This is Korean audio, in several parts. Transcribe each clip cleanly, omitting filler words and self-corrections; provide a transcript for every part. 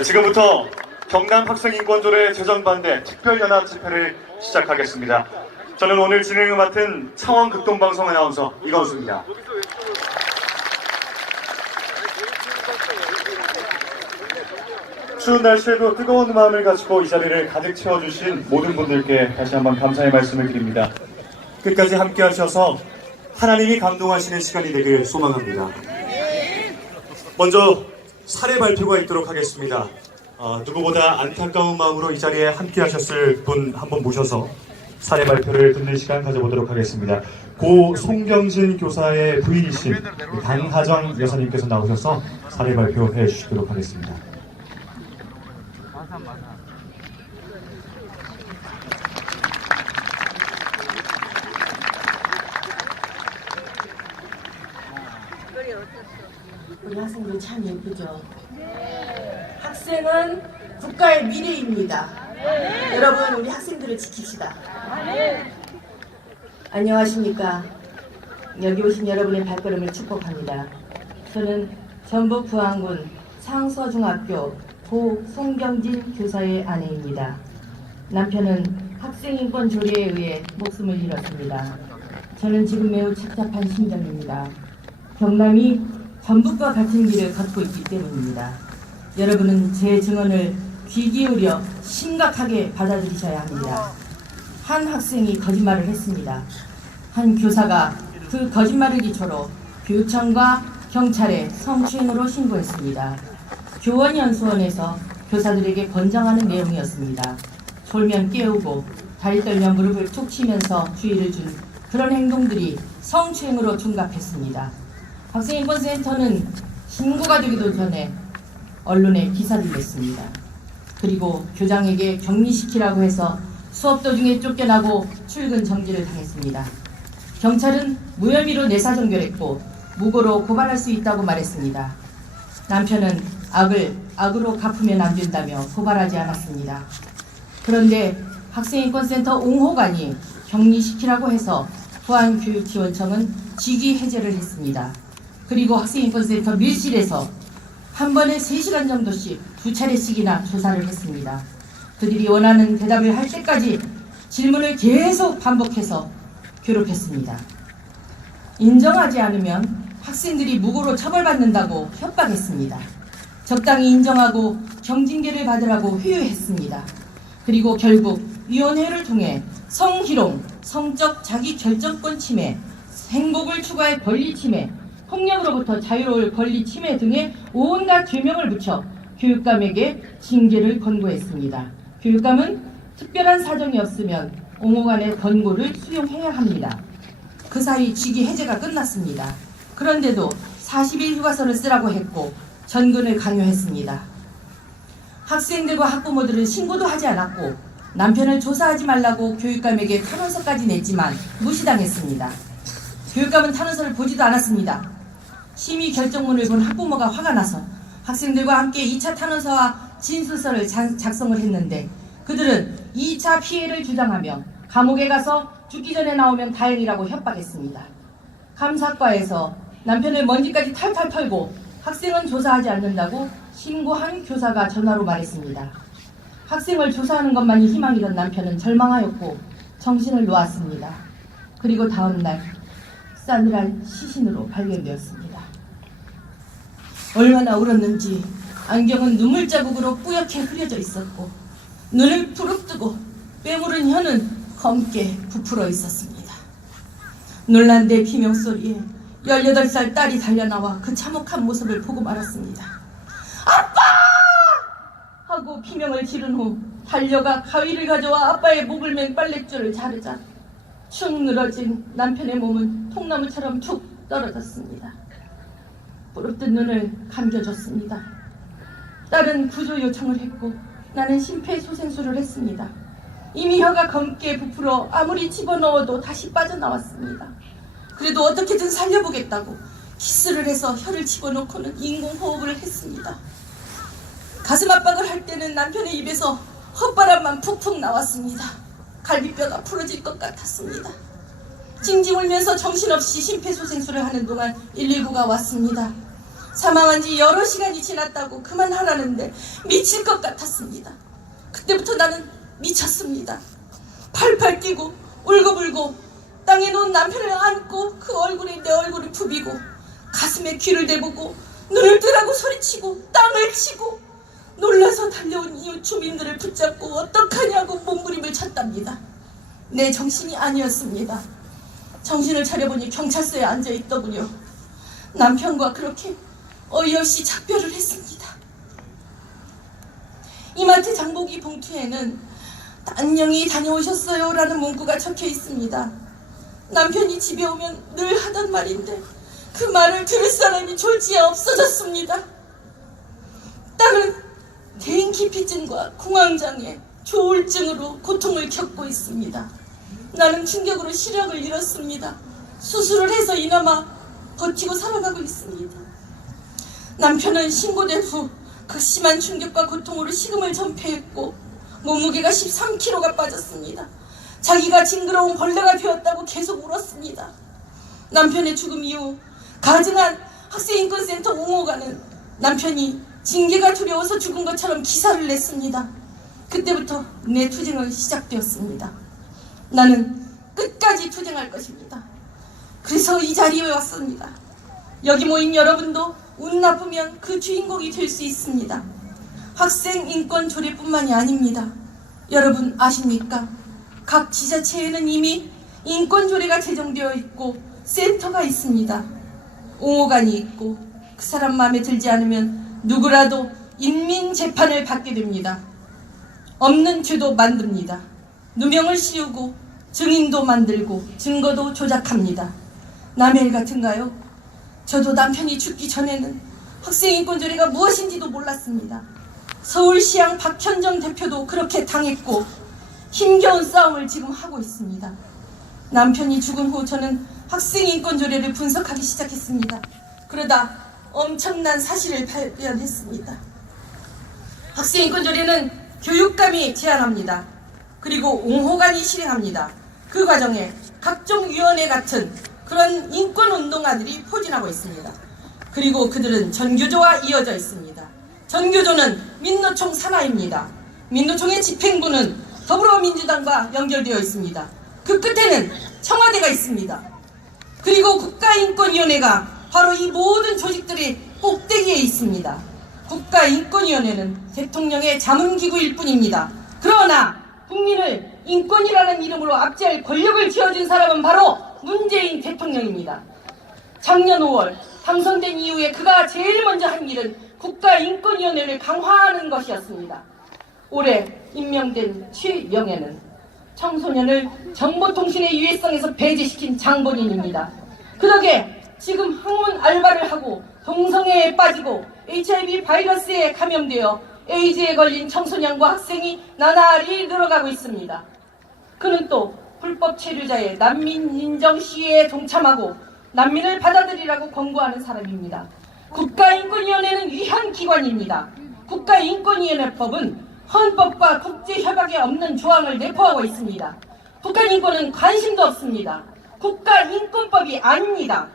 네, 지금부터 경남 학생인권조례 제정반대 특별연합 집회를 시작하겠습니다. 저는 오늘 진행을 맡은 창원극동방송 아나운서 이건수입니다. 추운 날씨에도 뜨거운 마음을 가지고 이 자리를 가득 채워주신 모든 분들께 다시 한번 감사의 말씀을 드립니다. 끝까지 함께 하셔서 하나님이 감동하시는 시간이 되길 소망합니다. 먼저 사례 발표가 있도록 하겠습니다. 누구보다 안타까운 마음으로 이 자리에 함께 하셨을 분 한 분 모셔서 사례 발표를 듣는 시간 가져보도록 하겠습니다. 고 송경진 교사의 부인이신 강하정 여사님께서 나오셔서 사례 발표해 주시도록 하겠습니다. 우리 학생들 참 예쁘죠? 학생은 국가의 미래입니다. 여러분, 우리 학생들을 지킵시다. 안녕하십니까? 여기 오신 여러분의 발걸음을 축복합니다. 저는 전북 부안군 상서중학교 고 송경진 교사의 아내입니다. 남편은 학생인권 조례에 의해 목숨을 잃었습니다. 저는 지금 매우 착잡한 심정입니다. 경남이 전북과 같은 길을 걷고 있기 때문입니다. 여러분은 제 증언을 귀 기울여 심각하게 받아들이셔야 합니다. 한 학생이 거짓말을 했습니다. 한 교사가 그 거짓말을 기초로 교육청과 경찰에 성추행으로 신고했습니다. 교원연수원에서 교사들에게 권장하는 내용이었습니다. 졸면 깨우고 다리 떨면 무릎을 툭 치면서 주의를 준 그런 행동들이 성추행으로 둔갑했습니다. 학생인권센터는 신고가 되기도 전에 언론에 기사를 냈습니다. 그리고 교장에게 격리시키라고 해서 수업 도중에 쫓겨나고 출근 정지를 당했습니다. 경찰은 무혐의로 내사 종결했고 무고로 고발할 수 있다고 말했습니다. 남편은 악을 악으로 갚으면 안 된다며 고발하지 않았습니다. 그런데 학생인권센터 옹호관이 격리시키라고 해서 부안교육지원청은 직위 해제를 했습니다. 그리고 학생인권센터 밀실에서 한 번에 3시간 정도씩 2차례씩이나 조사를 했습니다. 그들이 원하는 대답을 할 때까지 질문을 계속 반복해서 괴롭혔습니다. 인정하지 않으면 학생들이 무고로 처벌받는다고 협박했습니다. 적당히 인정하고 경징계를 받으라고 회유했습니다. 그리고 결국 위원회를 통해 성희롱, 성적 자기결정권 침해, 행복을 추구할 권리 침해, 폭력으로부터 자유로울 권리 침해 등의 온갖 죄명을 붙여 교육감에게 징계를 권고했습니다. 교육감은 특별한 사정이 없으면 옹호관의 권고를 수용해야 합니다. 그 사이 직위 해제가 끝났습니다. 그런데도 40일 휴가서를 쓰라고 했고 전근을 강요했습니다. 학생들과 학부모들은 신고도 하지 않았고 남편을 조사하지 말라고 교육감에게 탄원서까지 냈지만 무시당했습니다. 교육감은 탄원서를 보지도 않았습니다. 심의 결정문을 본 학부모가 화가 나서 학생들과 함께 2차 탄원서와 진술서를 작성을 했는데 그들은 2차 피해를 주장하며 감옥에 가서 죽기 전에 나오면 다행이라고 협박했습니다. 감사과에서 남편을 먼지까지 탈탈 털고 학생은 조사하지 않는다고 신고한 교사가 전화로 말했습니다. 학생을 조사하는 것만이 희망이던 남편은 절망하였고 정신을 놓았습니다. 그리고 다음 날 싸늘한 시신으로 발견되었습니다. 얼마나 울었는지 안경은 눈물 자국으로 뿌옇게 흐려져 있었고 눈을 부릅뜨고 빼무른 혀는 검게 부풀어 있었습니다. 놀란 내 비명소리에 18살 딸이 달려나와 그 참혹한 모습을 보고 말았습니다. 아빠! 하고 비명을 지른 후 달려가 가위를 가져와 아빠의 목을 맨 빨랫줄을 자르자 축 늘어진 남편의 몸은 통나무처럼 툭 떨어졌습니다. 부릅뜬 눈을 감겨줬습니다. 딸은 구조 요청을 했고 나는 심폐소생술을 했습니다. 이미 혀가 검게 부풀어 아무리 집어넣어도 다시 빠져나왔습니다. 그래도 어떻게든 살려보겠다고 키스를 해서 혀를 집어넣고는 인공호흡을 했습니다. 가슴 압박을 할 때는 남편의 입에서 헛바람만 푹푹 나왔습니다. 갈비뼈가 부러질 것 같았습니다. 징징 울면서 정신없이 심폐소생술을 하는 동안 119가 왔습니다. 사망한 지 여러 시간이 지났다고 그만하라는데 미칠 것 같았습니다. 그때부터 나는 미쳤습니다. 팔팔 뛰고 울고불고 땅에 누운 남편을 안고 그 얼굴에 내 얼굴을 부비고 가슴에 귀를 대보고 눈을 뜨라고 소리치고 땅을 치고 놀라서 달려온 이웃 주민들을 붙잡고 어떡하냐고 몸부림을 쳤답니다. 내 정신이 아니었습니다. 정신을 차려보니 경찰서에 앉아있더군요. 남편과 그렇게 어이없이 작별을 했습니다. 이마트 장보기 봉투에는 안녕히 다녀오셨어요 라는 문구가 적혀 있습니다. 남편이 집에 오면 늘 하던 말인데 그 말을 들을 사람이 졸지에 없어졌습니다. 딸은 대인기피증과 공황장애, 조울증으로 고통을 겪고 있습니다. 나는 충격으로 시력을 잃었습니다. 수술을 해서 이나마 버티고 살아가고 있습니다. 남편은 신고된 후 극심한 충격과 고통으로 식음을 전폐했고 몸무게가 13kg가 빠졌습니다. 자기가 징그러운 벌레가 되었다고 계속 울었습니다. 남편의 죽음 이후 가증한 학생인권센터 옹호가는 남편이 징계가 두려워서 죽은 것처럼 기사를 냈습니다. 그때부터 내 투쟁은 시작되었습니다. 나는 끝까지 투쟁할 것입니다. 그래서 이 자리에 왔습니다. 여기 모인 여러분도 운 나쁘면 그 주인공이 될 수 있습니다. 학생 인권 조례뿐만이 아닙니다. 여러분 아십니까? 각 지자체에는 이미 인권 조례가 제정되어 있고 센터가 있습니다. 옹호관이 있고 그 사람 마음에 들지 않으면 누구라도 인민재판을 받게 됩니다. 없는 죄도 만듭니다. 누명을 씌우고 증인도 만들고 증거도 조작합니다. 남의 일 같은가요? 저도 남편이 죽기 전에는 학생인권조례가 무엇인지도 몰랐습니다. 서울시향 박현정 대표도 그렇게 당했고 힘겨운 싸움을 지금 하고 있습니다. 남편이 죽은 후 저는 학생인권조례를 분석하기 시작했습니다. 그러다 엄청난 사실을 발견했습니다. 학생인권조례는 교육감이 제안합니다. 그리고 옹호관이 실행합니다. 그 과정에 각종 위원회 같은 그런 인권운동가들이 포진하고 있습니다. 그리고 그들은 전교조와 이어져 있습니다. 전교조는 민노총 산하입니다. 민노총의 집행부는 더불어민주당과 연결되어 있습니다. 그 끝에는 청와대가 있습니다. 그리고 국가인권위원회가 바로 이 모든 조직들의 꼭대기에 있습니다. 국가인권위원회는 대통령의 자문기구일 뿐입니다. 그러나 국민을 인권이라는 이름으로 압제할 권력을 쥐어준 사람은 바로 문재인 대통령입니다. 작년 5월 당선된 이후에 그가 제일 먼저 한 일은 국가인권위원회를 강화하는 것이었습니다. 올해 임명된 최영애는 청소년을 정보통신의 유해성에서 배제시킨 장본인입니다. 그 덕에 지금 학문 알바를 하고 동성애에 빠지고 HIV 바이러스에 감염되어 에이즈에 걸린 청소년과 학생이 나날이 늘어가고 있습니다. 그는 또 불법 체류자의 난민 인정 시위에 동참하고 난민을 받아들이라고 권고하는 사람입니다. 국가인권위원회는 위헌 기관입니다. 국가인권위원회법은 헌법과 국제협약에 없는 조항을 내포하고 있습니다. 북한 인권은 관심도 없습니다. 국가인권법이 아닙니다.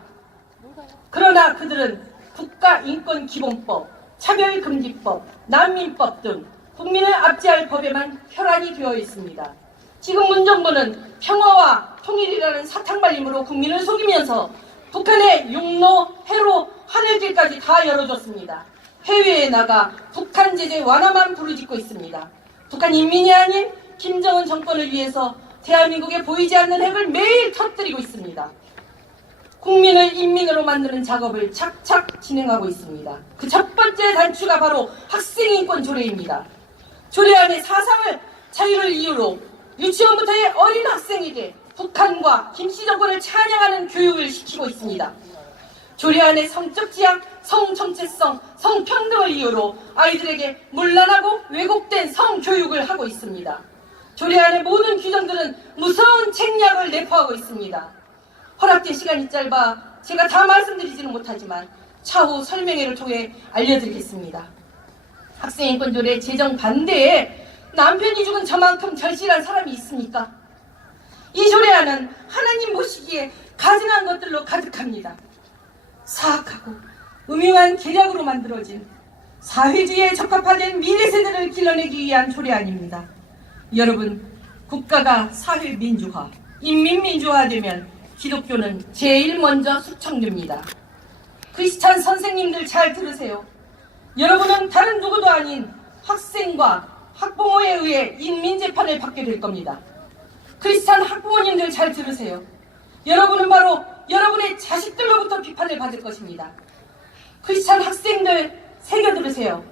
그러나 그들은 국가인권기본법, 차별금지법, 난민법 등 국민을 압제할 법에만 혈안이 되어 있습니다. 지금 문정부는 평화와 통일이라는 사탕발림으로 국민을 속이면서 북한의 육로, 해로, 하늘길까지 다 열어줬습니다. 해외에 나가 북한 제재 완화만 부르짖고 있습니다. 북한 인민이 아닌 김정은 정권을 위해서 대한민국에 보이지 않는 핵을 매일 터뜨리고 있습니다. 국민을 인민으로 만드는 작업을 착착 진행하고 있습니다. 그 첫 번째 단추가 바로 학생인권 조례입니다. 조례 안에 사상을 자유를 이유로 유치원부터의 어린 학생에게 북한과 김씨 정권을 찬양하는 교육을 시키고 있습니다. 조례 안에 성적 지향, 성정체성, 성평등을 이유로 아이들에게 문란하고 왜곡된 성교육을 하고 있습니다. 조례 안의 모든 규정들은 무서운 책략을 내포하고 있습니다. 허락된 시간이 짧아 제가 다 말씀드리지는 못하지만 차후 설명회를 통해 알려드리겠습니다. 학생인권조례 제정 반대에 남편이 죽은 저만큼 절실한 사람이 있습니까? 이 조례안은 하나님 보시기에 가증한 것들로 가득합니다. 사악하고 음흉한 계략으로 만들어진 사회주의에 적합화된 미래 세대를 길러내기 위한 조례 아닙니다. 여러분, 국가가 사회민주화, 인민민주화되면 기독교는 제일 먼저 숙청됩니다. 크리스찬 선생님들 잘 들으세요. 여러분은 다른 누구도 아닌 학생과 학부모에 의해 인민재판을 받게 될 겁니다. 크리스찬 학부모님들 잘 들으세요. 여러분은 바로 여러분의 자식들로부터 비판을 받을 것입니다. 크리스찬 학생들 새겨 들으세요.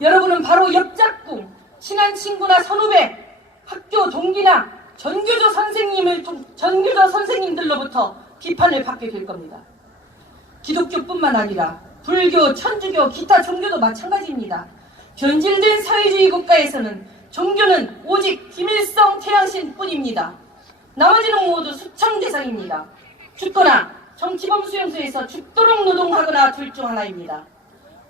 여러분은 바로 옆짝꿍, 친한 친구나 선후배, 학교 동기나 전교조 선생님들로부터 비판을 받게 될 겁니다. 기독교뿐만 아니라 불교, 천주교, 기타 종교도 마찬가지입니다. 변질된 사회주의 국가에서는 종교는 오직 김일성 태양신 뿐입니다. 나머지는 모두 숙청 대상입니다. 죽거나 정치범 수용소에서 죽도록 노동하거나 둘 중 하나입니다.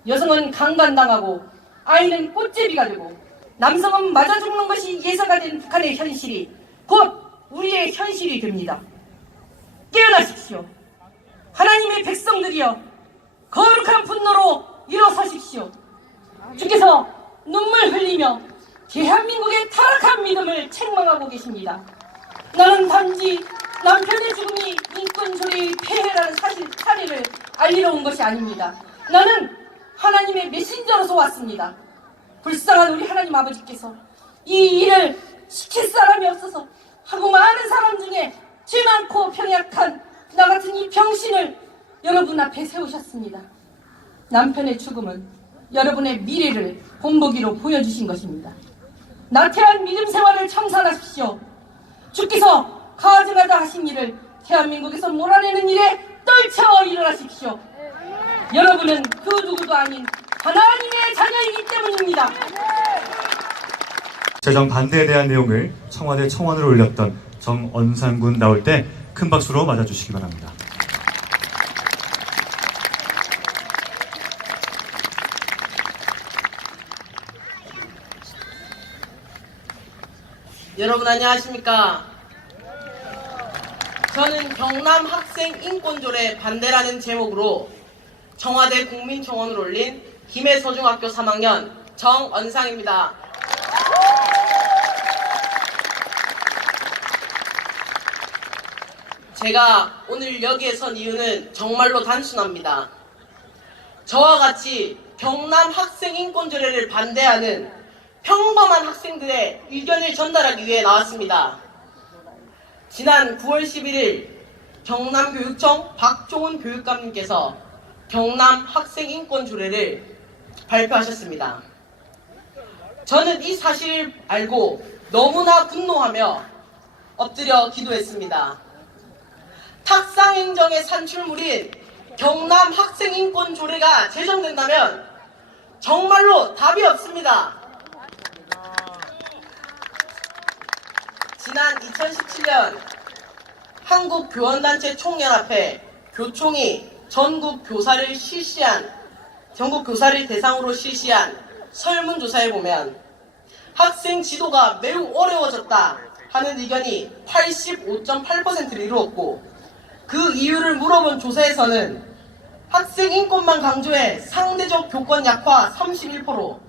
여성은 강간당하고 아이는 꽃제비가 되고 남성은 맞아 죽는 것이 예사가 된 북한의 현실이 곧 우리의 현실이 됩니다. 깨어나십시오. 하나님의 백성들이여, 거룩한 분노로 일어서십시오. 주께서 눈물 흘리며 대한민국의 타락한 믿음을 책망하고 계십니다. 나는 단지 남편의 죽음이 인권조례의 폐해라는 사실을 알리러 온 것이 아닙니다. 나는 하나님의 메신저로서 왔습니다. 불쌍한 우리 하나님 아버지께서 이 일을 시킬 사람이 없어서 하고 많은 사람 중에 죄 많고 병약한 나 같은 이 병신을 여러분 앞에 세우셨습니다. 남편의 죽음은 여러분의 미래를 본보기로 보여주신 것입니다. 나태한 믿음 생활을 청산하십시오. 주께서 가증하다 하신 일을 대한민국에서 몰아내는 일에 떨쳐 일어나십시오. 여러분은 그 누구도 아닌 하나님의 자녀이기 때문입니다. 재정 반대에 대한 내용을 청와대 청원으로 올렸던 정언상군 나올 때 큰 박수로 맞아주시기 바랍니다. 여러분 안녕하십니까? 저는 경남 학생 인권조례 반대라는 제목으로 청와대 국민청원을 올린 김해서중학교 3학년 정언상입니다. 제가 오늘 여기에 선 이유는 정말로 단순합니다. 저와 같이 경남 학생 인권조례를 반대하는 평범한 학생들의 의견을 전달하기 위해 나왔습니다. 지난 9월 11일 경남교육청 박종훈 교육감님께서 경남 학생 인권 조례를 발표하셨습니다. 저는 이 사실을 알고 너무나 분노하며 엎드려 기도했습니다. 탁상행정의 산출물인 경남 학생 인권 조례가 제정된다면 정말로 답이 없습니다. 지난 2017년 한국교원단체 총연합회 교총이 전국 교사를 대상으로 실시한 설문조사에 보면 학생 지도가 매우 어려워졌다 하는 의견이 85.8%를 이루었고, 그 이유를 물어본 조사에서는 학생 인권만 강조해 상대적 교권 약화 31%,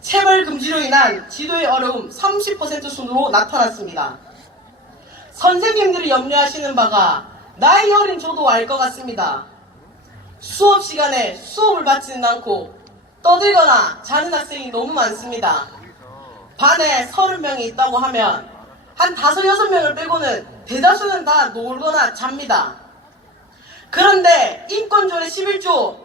체벌 금지로 인한 지도의 어려움 30% 순으로 나타났습니다. 선생님들이 염려하시는 바가 나이 어린 저도 알 것 같습니다. 수업 시간에 수업을 받지는 않고 떠들거나 자는 학생이 너무 많습니다. 반에 30명이 있다고 하면 한 5, 6명을 빼고는 대다수는 다 놀거나 잡니다. 그런데 인권조례 11조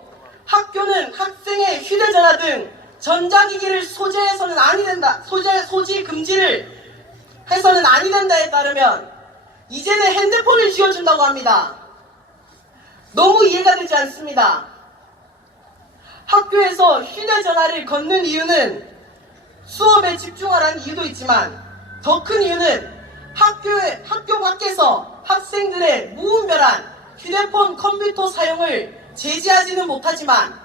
학교는 학생의 휴대전화 등 전자기기를 소지해서는 아니 된다, 소지 금지를 해서는 아니 된다에 따르면 이제는 핸드폰을 쥐어준다고 합니다. 너무 이해가 되지 않습니다. 학교에서 휴대전화를 걷는 이유는 수업에 집중하라는 이유도 있지만 더 큰 이유는 학교 밖에서 학생들의 무분별한 휴대폰, 컴퓨터 사용을 제지하지는 못하지만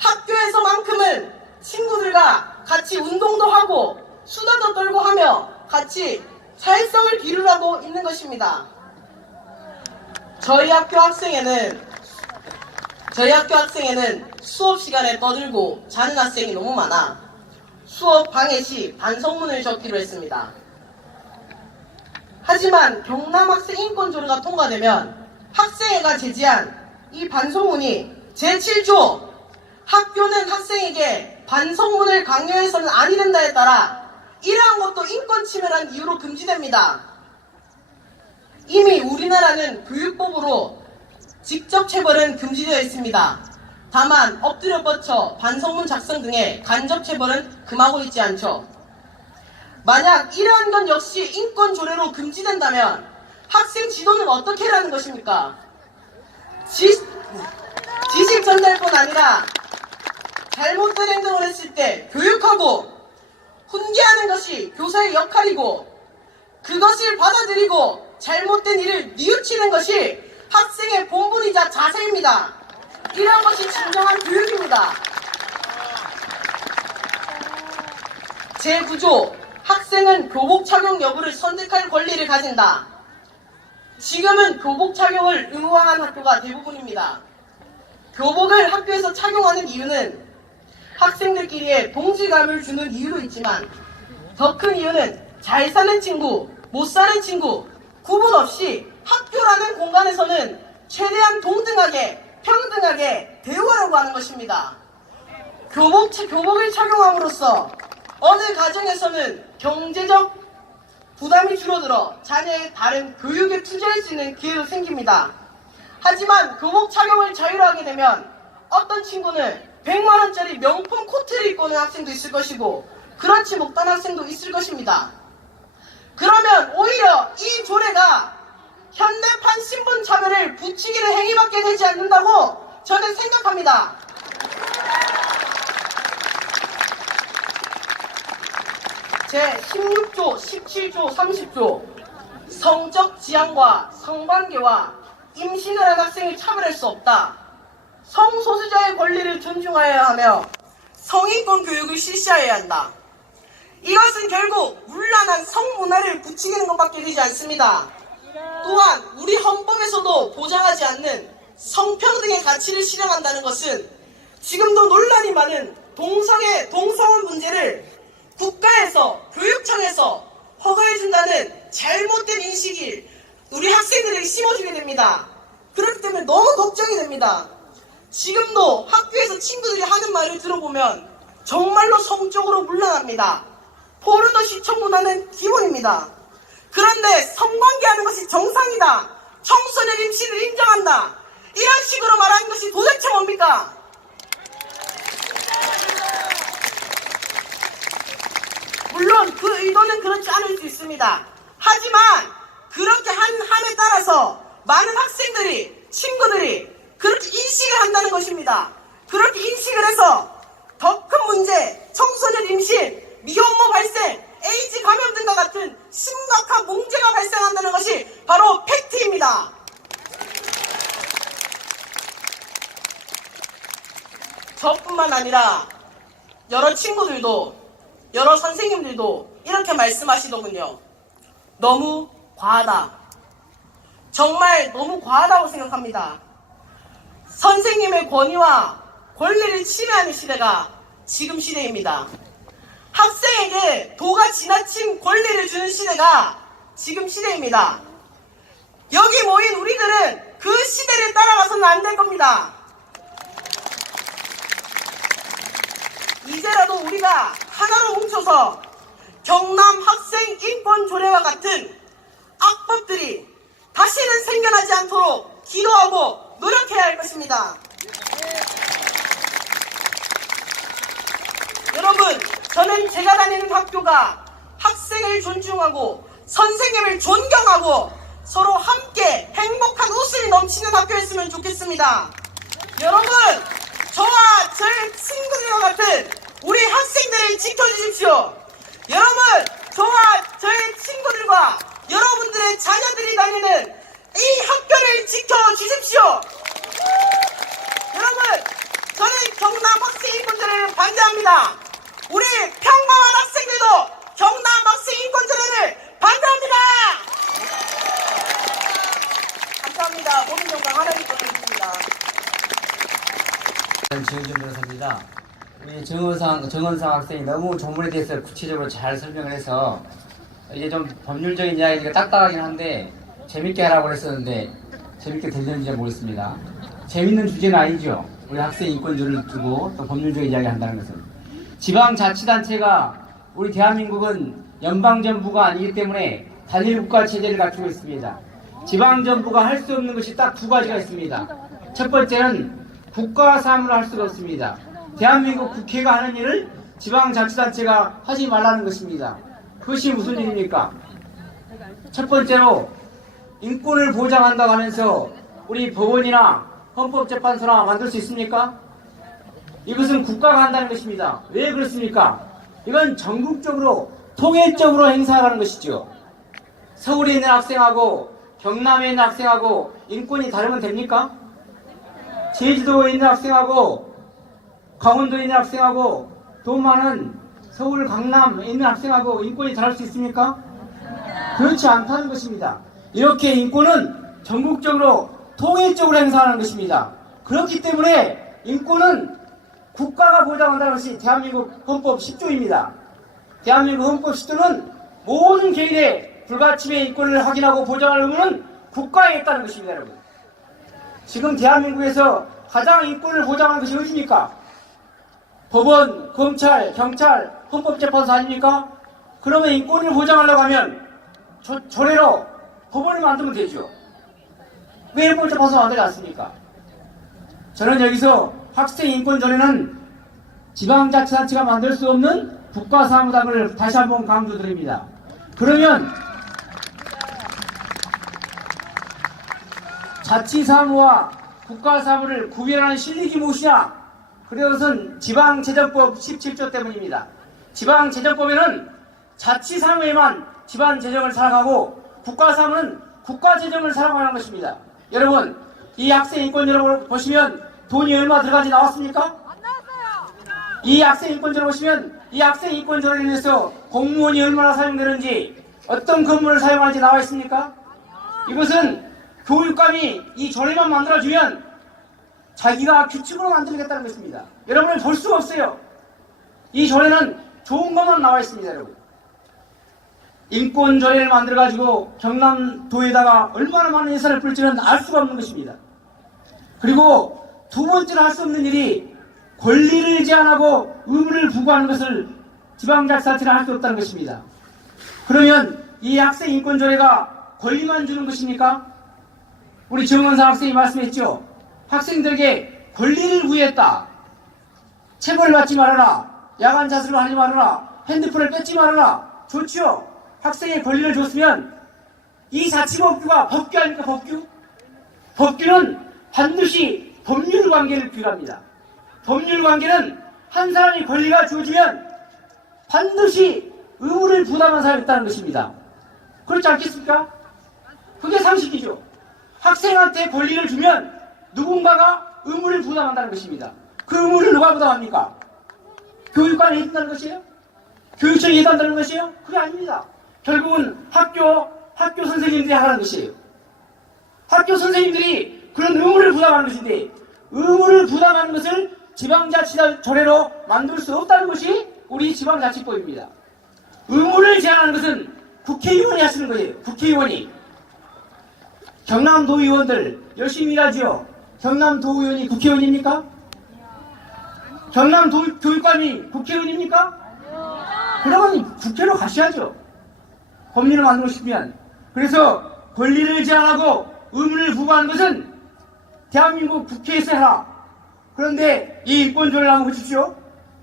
학교에서만큼은 친구들과 같이 운동도 하고 수다도 떨고 하며 같이 사회성을 기르라고 있는 것입니다. 저희 학교 학생회는 저희 학교 학생회는 수업 시간에 떠들고 자는 학생이 너무 많아 수업 방해 시 반성문을 적기로 했습니다. 하지만 경남 학생 인권 조례가 통과되면 학생회가 제지한 이 반성문이 제7조 학교는 학생에게 반성문을 강요해서는 아니 된다에 따라 이러한 것도 인권 침해란 이유로 금지됩니다. 이미 우리나라는 교육법으로 직접 체벌은 금지되어 있습니다. 다만 엎드려 뻗쳐 반성문 작성 등의 간접 체벌은 금하고 있지 않죠. 만약 이러한 것 역시 인권 조례로 금지된다면 학생 지도는 어떻게 하라는 것입니까? 지식 전달뿐 아니라 잘못된 행동을 했을 때 교육하고 훈계하는 것이 교사의 역할이고 그것을 받아들이고 잘못된 일을 뉘우치는 것이 학생의 본분이자 자세입니다. 이러한 것이 진정한 교육입니다. 제9조 학생은 교복 착용 여부를 선택할 권리를 가진다. 지금은 교복 착용을 의무화한 학교가 대부분입니다. 교복을 학교에서 착용하는 이유는 학생들끼리의 동질감을 주는 이유도 있지만 더 큰 이유는 잘 사는 친구, 못 사는 친구 구분 없이 학교라는 공간에서는 최대한 동등하게 평등하게 대우하려고 하는 것입니다. 교복을 착용함으로써 어느 가정에서는 경제적 부담이 줄어들어 자녀의 다른 교육에 투자할 수 있는 기회도 생깁니다. 하지만 교복 착용을 자유로 하게 되면 어떤 친구는 100만원짜리 명품 코트를 입고 오는 학생도 있을 것이고 그렇지 못한 학생도 있을 것입니다. 그러면 오히려 이 조례가 현대판 신분 차별을 부추기는 행위밖에 되지 않는다고 저는 생각합니다. 제16조, 17조, 30조 성적 지향과 성관계와 임신을 한 학생을 차별할 수 없다. 성소수자의 권리를 존중하여야 하며 성인권 교육을 실시하여야 한다. 이것은 결국 문란한 성문화를 부추기는 것밖에 되지 않습니다. 또한 우리 헌법에서도 보장하지 않는 성평등의 가치를 실현한다는 것은 지금도 논란이 많은 동성혼 문제를 국가에서 교육청에서 허가해준다는 잘못된 인식이 우리 학생들에게 심어주게 됩니다. 그렇기 때문에 너무 걱정이 됩니다. 지금도 학교에서 친구들이 하는 말을 들어보면 정말로 성적으로 문란합니다. 포르노 시청 문화는 기본입니다. 그런데 성관계하는 것이 정상이다. 청소년 임신을 인정한다. 이런 식으로 말하는 것이 도대체 뭡니까? 물론 그 의도는 그렇지 않을 수 있습니다. 하지만 그렇게 함에 따라서 많은 학생들이, 친구들이 그렇게 인식을 한다는 것입니다. 그렇게 인식을 해서 더 큰 문제, 청소년 임신, 미혼모 발생, 에이즈 감염 등과 같은 심각한 문제가 발생한다는 것이 바로 팩트입니다. 저뿐만 아니라 여러 친구들도, 여러 선생님들도 이렇게 말씀하시더군요. 너무 과하다. 정말 너무 과하다고 생각합니다. 선생님의 권위와 권리를 침해하는 시대가 지금 시대입니다. 학생에게 도가 지나친 권리를 주는 시대가 지금 시대입니다. 여기 모인 우리들은 그 시대를 따라가서는 안 될 겁니다. 이제라도 우리가 하나로 뭉쳐서 경남 학생 인권 조례와 같은 악법들이 다시는 생겨나지 않도록 기도하고 노력해야 할 것입니다. 여러분, 저는 제가 다니는 학교가 학생을 존중하고 선생님을 존경하고 서로 함께 행복한 웃음이 넘치는 학교였으면 좋겠습니다. 여러분, 저와 저의 친구들과 같은 우리 학생들을 지켜주십시오. 여러분, 저와 저의 친구들과 여러분들의 자녀들이 다니는 이 학교를 지켜주십시오. 여러분, 저는 경남 학생 인권조례를 반대합니다. 우리 평범한 학생들도 경남 학생 인권조례를 반대합니다. 감사합니다. 모든 영광 하나님 거드립니다. 지은준 변호사입니다. 우리 정은상 학생이 너무 조문에 대해서 구체적으로 잘 설명을 해서 이게 좀 법률적인 이야기가 딱딱하긴 한데 재밌게 하라고 했었는데 재밌게 들렸는지 모르겠습니다. 재밌는 주제는 아니죠. 우리 학생 인권주의를 두고 또 법률적인 이야기 한다는 것은. 지방자치단체가 우리 대한민국은 연방정부가 아니기 때문에 단일국가 체제를 갖추고 있습니다. 지방정부가 할 수 없는 것이 딱 두 가지가 있습니다. 첫 번째는 국가 사무를 할 수가 없습니다. 대한민국 국회가 하는 일을 지방자치단체가 하지 말라는 것입니다. 그것이 무슨 일입니까? 첫 번째로 인권을 보장한다고 하면서 우리 법원이나 헌법재판소나 만들 수 있습니까? 이것은 국가가 한다는 것입니다. 왜 그렇습니까? 이건 전국적으로 통일적으로 행사하는 것이죠. 서울에 있는 학생하고 경남에 있는 학생하고 인권이 다르면 됩니까? 제주도에 있는 학생하고 강원도에 있는 학생하고 돈 많은 서울 강남에 있는 학생하고 인권이 다를 수 있습니까? 그렇지 않다는 것입니다. 이렇게 인권은 전국적으로 통일적으로 행사하는 것입니다. 그렇기 때문에 인권은 국가가 보장한다는 것이 대한민국 헌법 10조입니다. 대한민국 헌법 10조는 모든 개인의 불가침의 인권을 확인하고 보장할 의무는 국가에 있다는 것입니다, 여러분. 지금 대한민국에서 가장 인권을 보장하는 것이 어디입니까? 법원, 검찰, 경찰, 헌법재판소 아닙니까? 그러면 인권을 보장하려고 하면 조례로 법원을 만들면 되죠. 왜 헌법재판소 만들지 않습니까? 저는 여기서 학생 인권 조례는 지방자치단체가 만들 수 없는 국가사무당을 다시 한번 강조드립니다. 그러면 자치사무와 국가사무를 구별하는 실력이 무엇이냐? 그것은 지방재정법 17조 때문입니다. 지방재정법에는 자치사무에만 지방재정을 사용하고 국가사무는 국가재정을 사용하는 것입니다. 여러분, 이 학생 인권 여러분 보시면 돈이 얼마 들어가는지 나왔습니까? 안 나왔어요. 이 학생 인권조를 보시면 이 학생 인권조를 인해서 공무원이 얼마나 사용되는지 어떤 건물을 사용하는지 나와 있습니까? 이것은 교육감이 이 조례만 만들어주면 자기가 규칙으로 만들겠다는 것입니다. 여러분은 볼 수가 없어요. 이 조례는 좋은 것만 나와 있습니다, 여러분. 인권조례를 만들어가지고 경남도에다가 얼마나 많은 예산을 풀지는 알 수가 없는 것입니다. 그리고 두 번째로 할 수 없는 일이 권리를 제한하고 의무를 부과하는 것을 지방자치단체는 할 수 없다는 것입니다. 그러면 이 학생 인권조례가 권리만 주는 것입니까? 우리 정은상 학생이 말씀했죠. 학생들에게 권리를 부여했다. 체벌을 받지 말아라. 야간 자습을 하지 말아라. 핸드폰을 뺏지 말아라. 좋지요. 학생의 권리를 줬으면 이 자치법규가 법규 아닙니까? 법규? 법규는 반드시 법률관계를 규합니다. 법률관계는 한 사람이 권리가 주어지면 반드시 의무를 부담한 사람이 있다는 것입니다. 그렇지 않겠습니까? 그게 상식이죠. 학생한테 권리를 주면 누군가가 의무를 부담한다는 것입니다. 그 의무를 누가 부담합니까? 교육관이 해준다는 것이에요? 교육청이 해준다는 것이에요? 그게 아닙니다. 결국은 학교 선생님들이 하라는 것이에요. 학교 선생님들이 그런 의무를 부담하는 것인데 의무를 부담하는 것을 지방자치조례로 만들 수 없다는 것이 우리 지방자치법입니다. 의무를 제한하는 것은 국회의원이 하시는 거예요. 국회의원이. 경남도의원들 열심히 일하지요. 경남도의원이 국회의원입니까? 경남교육감이 국회의원입니까? 그러면 국회로 가셔야죠. 법률을 만들고 싶으면. 그래서 권리를 제한하고 의무를 부과하는 것은 대한민국 국회에서 해라. 그런데 이 인권조례를 한번 보십시오.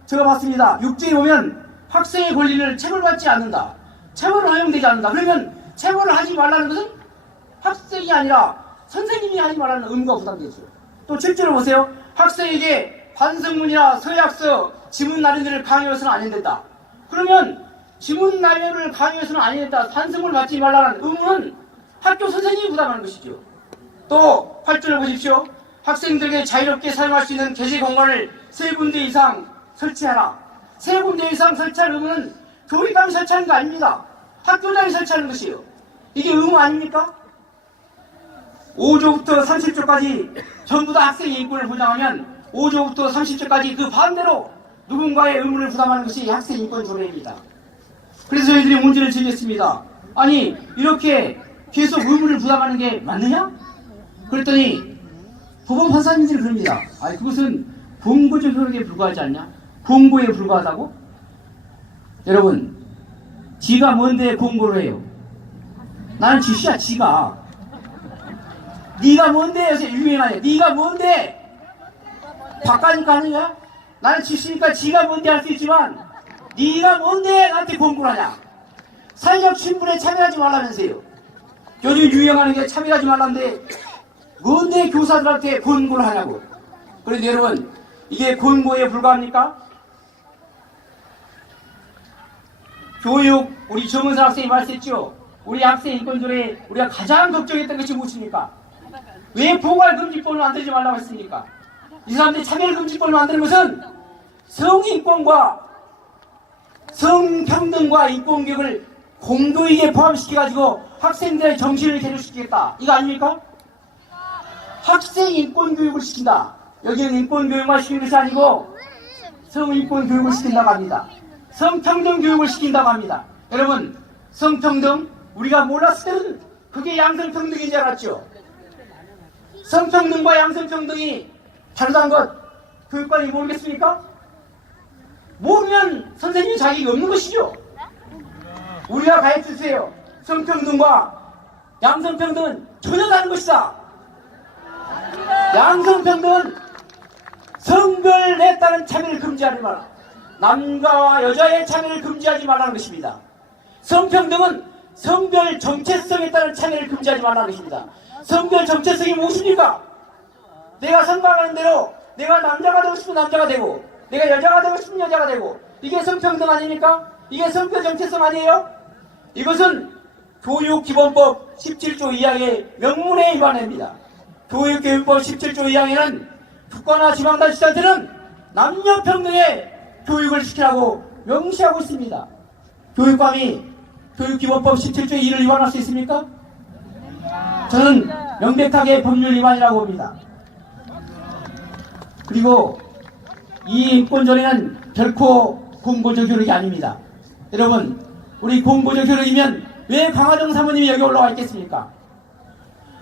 제가 봤습니다. 6조에 보면 학생의 권리를 체벌받지 않는다. 체벌은 허용되지 않는다. 그러면 체벌을 하지 말라는 것은 학생이 아니라 선생님이 하지 말라는 의무가 부담되죠. 또 7조를 보세요. 학생에게 반성문이나 서약서, 지문 날인을 강요해서는 안 된다. 그러면 지문 날인을 강요해서는 안 된다. 반성문을 받지 말라는 의무는 학교 선생님이 부담하는 것이죠. 또 8조를 보십시오. 학생들에게 자유롭게 사용할 수 있는 개시 공간을 3군데 이상 설치하라. 3군데 이상 설치할 의무는 교육감이 설치하는 거 아닙니다. 학교장이 설치하는 것이에요. 이게 의무 아닙니까? 5조부터 30조까지 전부 다 학생의 인권을 보장하면 5조부터 30조까지 그 반대로 누군가의 의무를 부담하는 것이 학생인권조례입니다. 그래서 저희들이 문제를 제기했습니다. 아니 이렇게 계속 의무를 부담하는 게 맞느냐? 그랬더니 법원 판사님들이 그럽니다. 아니 그것은 공고적 효력에 불과하지 않냐? 공고에 불과하다고? 여러분 지가 뭔데 공고를 해요? 나는 지시야 지가. 네가 뭔데 요새 유행하냐? 네가 뭔데? 바꿔니까 하는 거야? 나는 지시니까 지가 뭔데 할 수 있지만 네가 뭔데 나한테 공고를 하냐? 사회적 친분에 참여하지 말라면서요. 요즘 유행하는 게 참여하지 말라는데 뭔데 교사들한테 권고를 하냐고. 그런데 여러분 이게 권고에 불과합니까? 교육 우리 정은사 학생이 말씀했죠. 우리 학생 인권조례에 우리가 가장 걱정했던 것이 무엇입니까? 왜 포괄금지법을 만들지 말라고 했습니까? 이 사람들이 차별금지법을 만드는 것은 성인권과 성평등과 인권교육을 공교육에 포함시켜가지고 학생들의 정신을 개조시키겠다. 이거 아닙니까? 학생 인권교육을 시킨다. 여기는 인권교육만 시키는 것이 아니고 성인권교육을 시킨다고 합니다. 성평등 교육을 시킨다고 합니다. 여러분 성평등 우리가 몰랐을 때는 그게 양성평등인 줄 알았죠. 성평등과 양성평등이 다르다는 것 교육관이 모르겠습니까? 모르면 선생님이 자격이 없는 것이죠. 우리가 가르쳐주세요. 성평등과 양성평등은 전혀 다른 것이다. 양성평등은 성별에 따른 차별을 금지하지 마라. 남자와 여자의 차별을 금지하지 말라는 것입니다. 성평등은 성별 정체성에 따른 차별을 금지하지 말라는 것입니다. 성별 정체성이 무엇입니까? 내가 선망하는 대로 내가 남자가 되고 싶으면 남자가 되고 내가 여자가 되고 싶으면 여자가 되고 이게 성평등 아닙니까? 이게 성별 정체성 아니에요? 이것은 교육기본법 17조 2항의 명문에 위반합니다. 교육교육법 17조 2항에는 국가나 지방자치단체는 남녀평등의 교육을 시키라고 명시하고 있습니다. 교육감이 교육기본법 17조 2를 위반할 수 있습니까? 저는 명백하게 법률 위반이라고 봅니다. 그리고 이 인권조례는 결코 공고적 효력이 아닙니다. 여러분 우리 공고적 효력이면 왜 강화정 사모님이 여기 올라와 있겠습니까?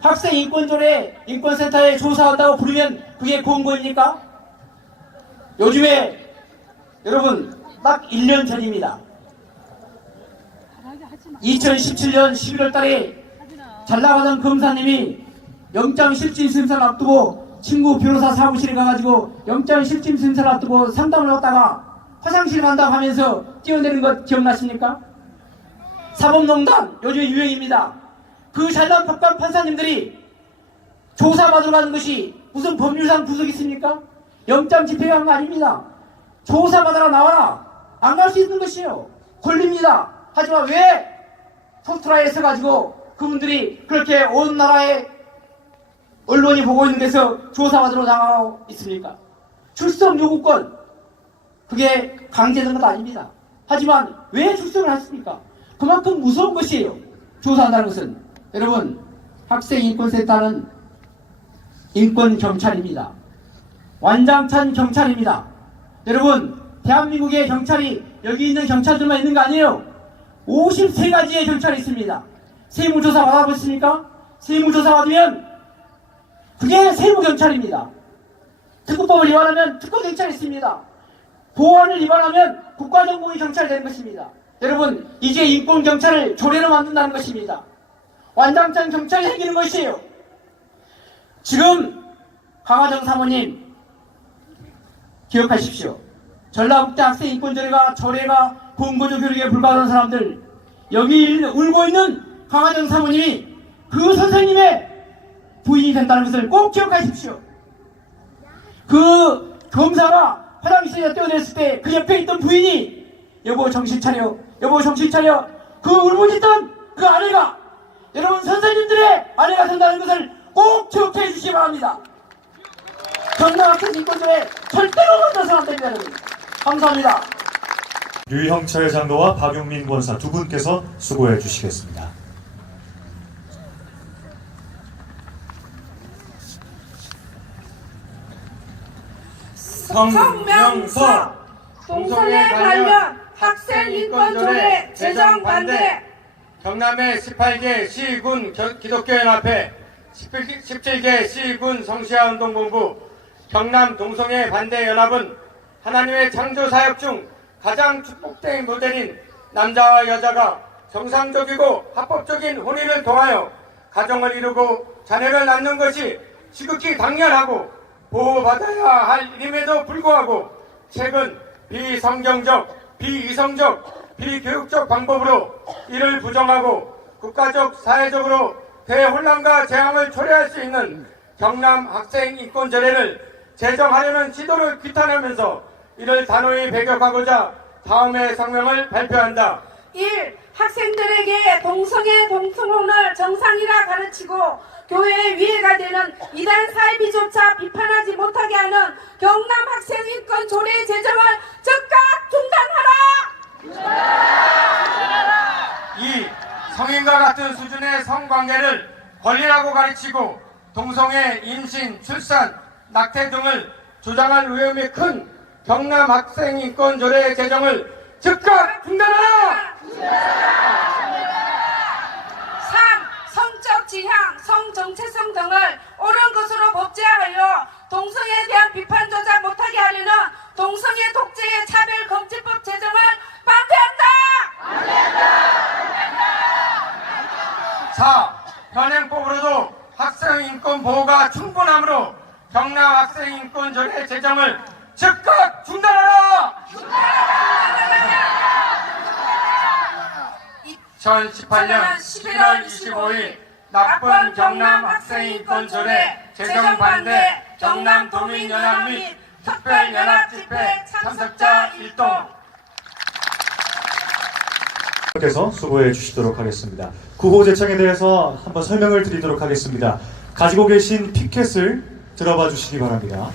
학생 인권조례 인권센터에 조사한다고 부르면 그게 공고입니까? 요즘에 여러분 딱 1년 전입니다. 2017년 11월 달에 잘나가던 검사님이 영장실질심사를 앞두고 친구 변호사 사무실에 가가지고 영장실질심사를 앞두고 상담을 하다가 화장실 간다고 하면서 뛰어내는 것 기억나십니까? 사법농단 요즘 유행입니다. 그 잘난 법관 판사님들이 조사받으러 가는 것이 무슨 법률상 부족이 있습니까? 영장 집행한 거 아닙니다. 조사받으러 나와라. 안 갈 수 있는 것이에요. 걸립니다. 하지만 왜 토트라에 서가지고 그분들이 그렇게 온 나라의 언론이 보고 있는 데서 조사받으러 나가고 있습니까? 출석 요구권 그게 강제된 것 아닙니다. 하지만 왜 출석을 했습니까? 그만큼 무서운 것이에요. 조사한다는 것은. 여러분 학생인권센터는 인권경찰입니다. 완장찬 경찰입니다. 여러분 대한민국의 경찰이 여기 있는 경찰들만 있는 거 아니에요. 53가지의 경찰이 있습니다. 세무조사 받아보십니까? 세무조사 받으면 그게 세무경찰입니다. 특구법을 위반하면 특구경찰이 있습니다. 보안을 위반하면 국가정보의 경찰이 되는 것입니다. 여러분 이제 인권경찰을 조례로 만든다는 것입니다. 완장찬 경찰이 생기는 것이에요. 지금 강화정 사모님 기억하십시오. 전라북도 학생인권조례가 조례가 공고적 효력에 불과한 사람들 여기 울고 있는 강화정 사모님이 그 선생님의 부인이 된다는 것을 꼭 기억하십시오. 그 검사가 화장실에 뛰어냈을 때 그 옆에 있던 부인이 여보 정신 차려 여보 정신 차려 그 울부짖던 그 아내가 여러분 선생님들의 아내가 된다는 것을 꼭 기억해 주시기 바랍니다. 전라학생 인권조례 절대로 만들어서는 안 됩니다. 여러분. 감사합니다. 류형철 장로와 박용민 권사 두 분께서 수고해 주시겠습니다. 성명서 동성애 관련 학생인권조례 제정 반대. 경남의 18개 시군 기독교연합회, 17개 시군 성시아운동본부, 경남 동성애 반대연합은 하나님의 창조사역 중 가장 축복된 모델인 남자와 여자가 정상적이고 합법적인 혼인을 통하여 가정을 이루고 자녀를 낳는 것이 지극히 당연하고 보호받아야 할 일임에도 불구하고 최근 비성경적, 비이성적, 비교육적 방법으로 이를 부정하고 국가적, 사회적으로 대혼란과 재앙을 초래할 수 있는 경남 학생인권조례를 제정하려는 시도를 규탄하면서 이를 단호히 배격하고자 다음의 성명을 발표한다. 1. 학생들에게 동성애 동성혼을 정상이라 가르치고 교회의 위해가 되는 이단 사이비조차 비판하지 못하게 하는 경남 학생인권 조례 제정을 즉각 중단하라. 2. 성인과 같은 수준의 성관계를 권리라고 가르치고 동성애, 임신, 출산, 낙태 등을 조장할 위험이 큰 경남 학생인권조례 제정을 즉각 중단하라! 3. 성적 지향, 성 정체성 등을 옳은 것으로 법제화하여 동성애에 대한 비판조차 못하게 하려는 동성애 독재의 차별금지법 제정을 반대한다. 4. 현행법으로도 학생인권 보호가 충분하므로 경남 학생인권조례 제정을 즉각 중단하라! 2018년 11월 25일 나쁜 경남 학생인권조례 제정 반대 경남도민연합 및 특별연합집회 참석자 1동. 께서 수고해 주시도록 하겠습니다. 구호 제청에 대해서 한번 설명을 드리도록 하겠습니다. 가지고 계신 피켓을 들어봐 주시기 바랍니다.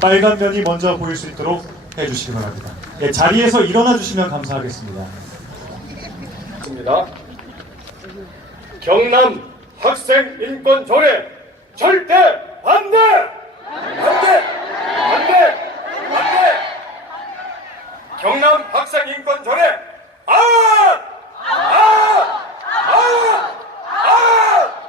빨간 면이 먼저 보일 수 있도록 해주시기 바랍니다. 예, 자리에서 일어나 주시면 감사하겠습니다. 경남 학생인권조례 절대 반대! 반대! 반대! 반대! 경남 학생인권조례 아! 아! 아! 아!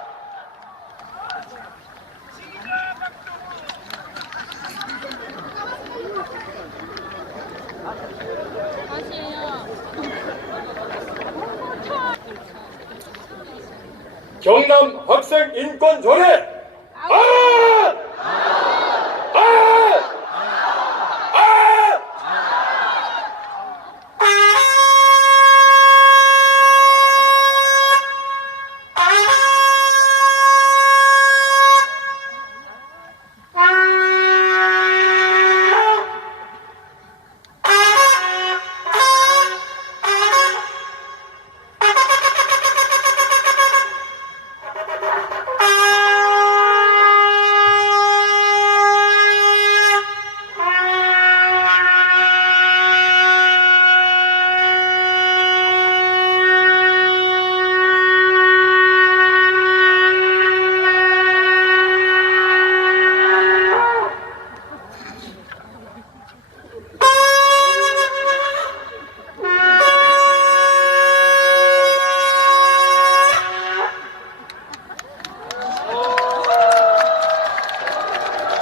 경남 학생인권조례 아! 아! 아!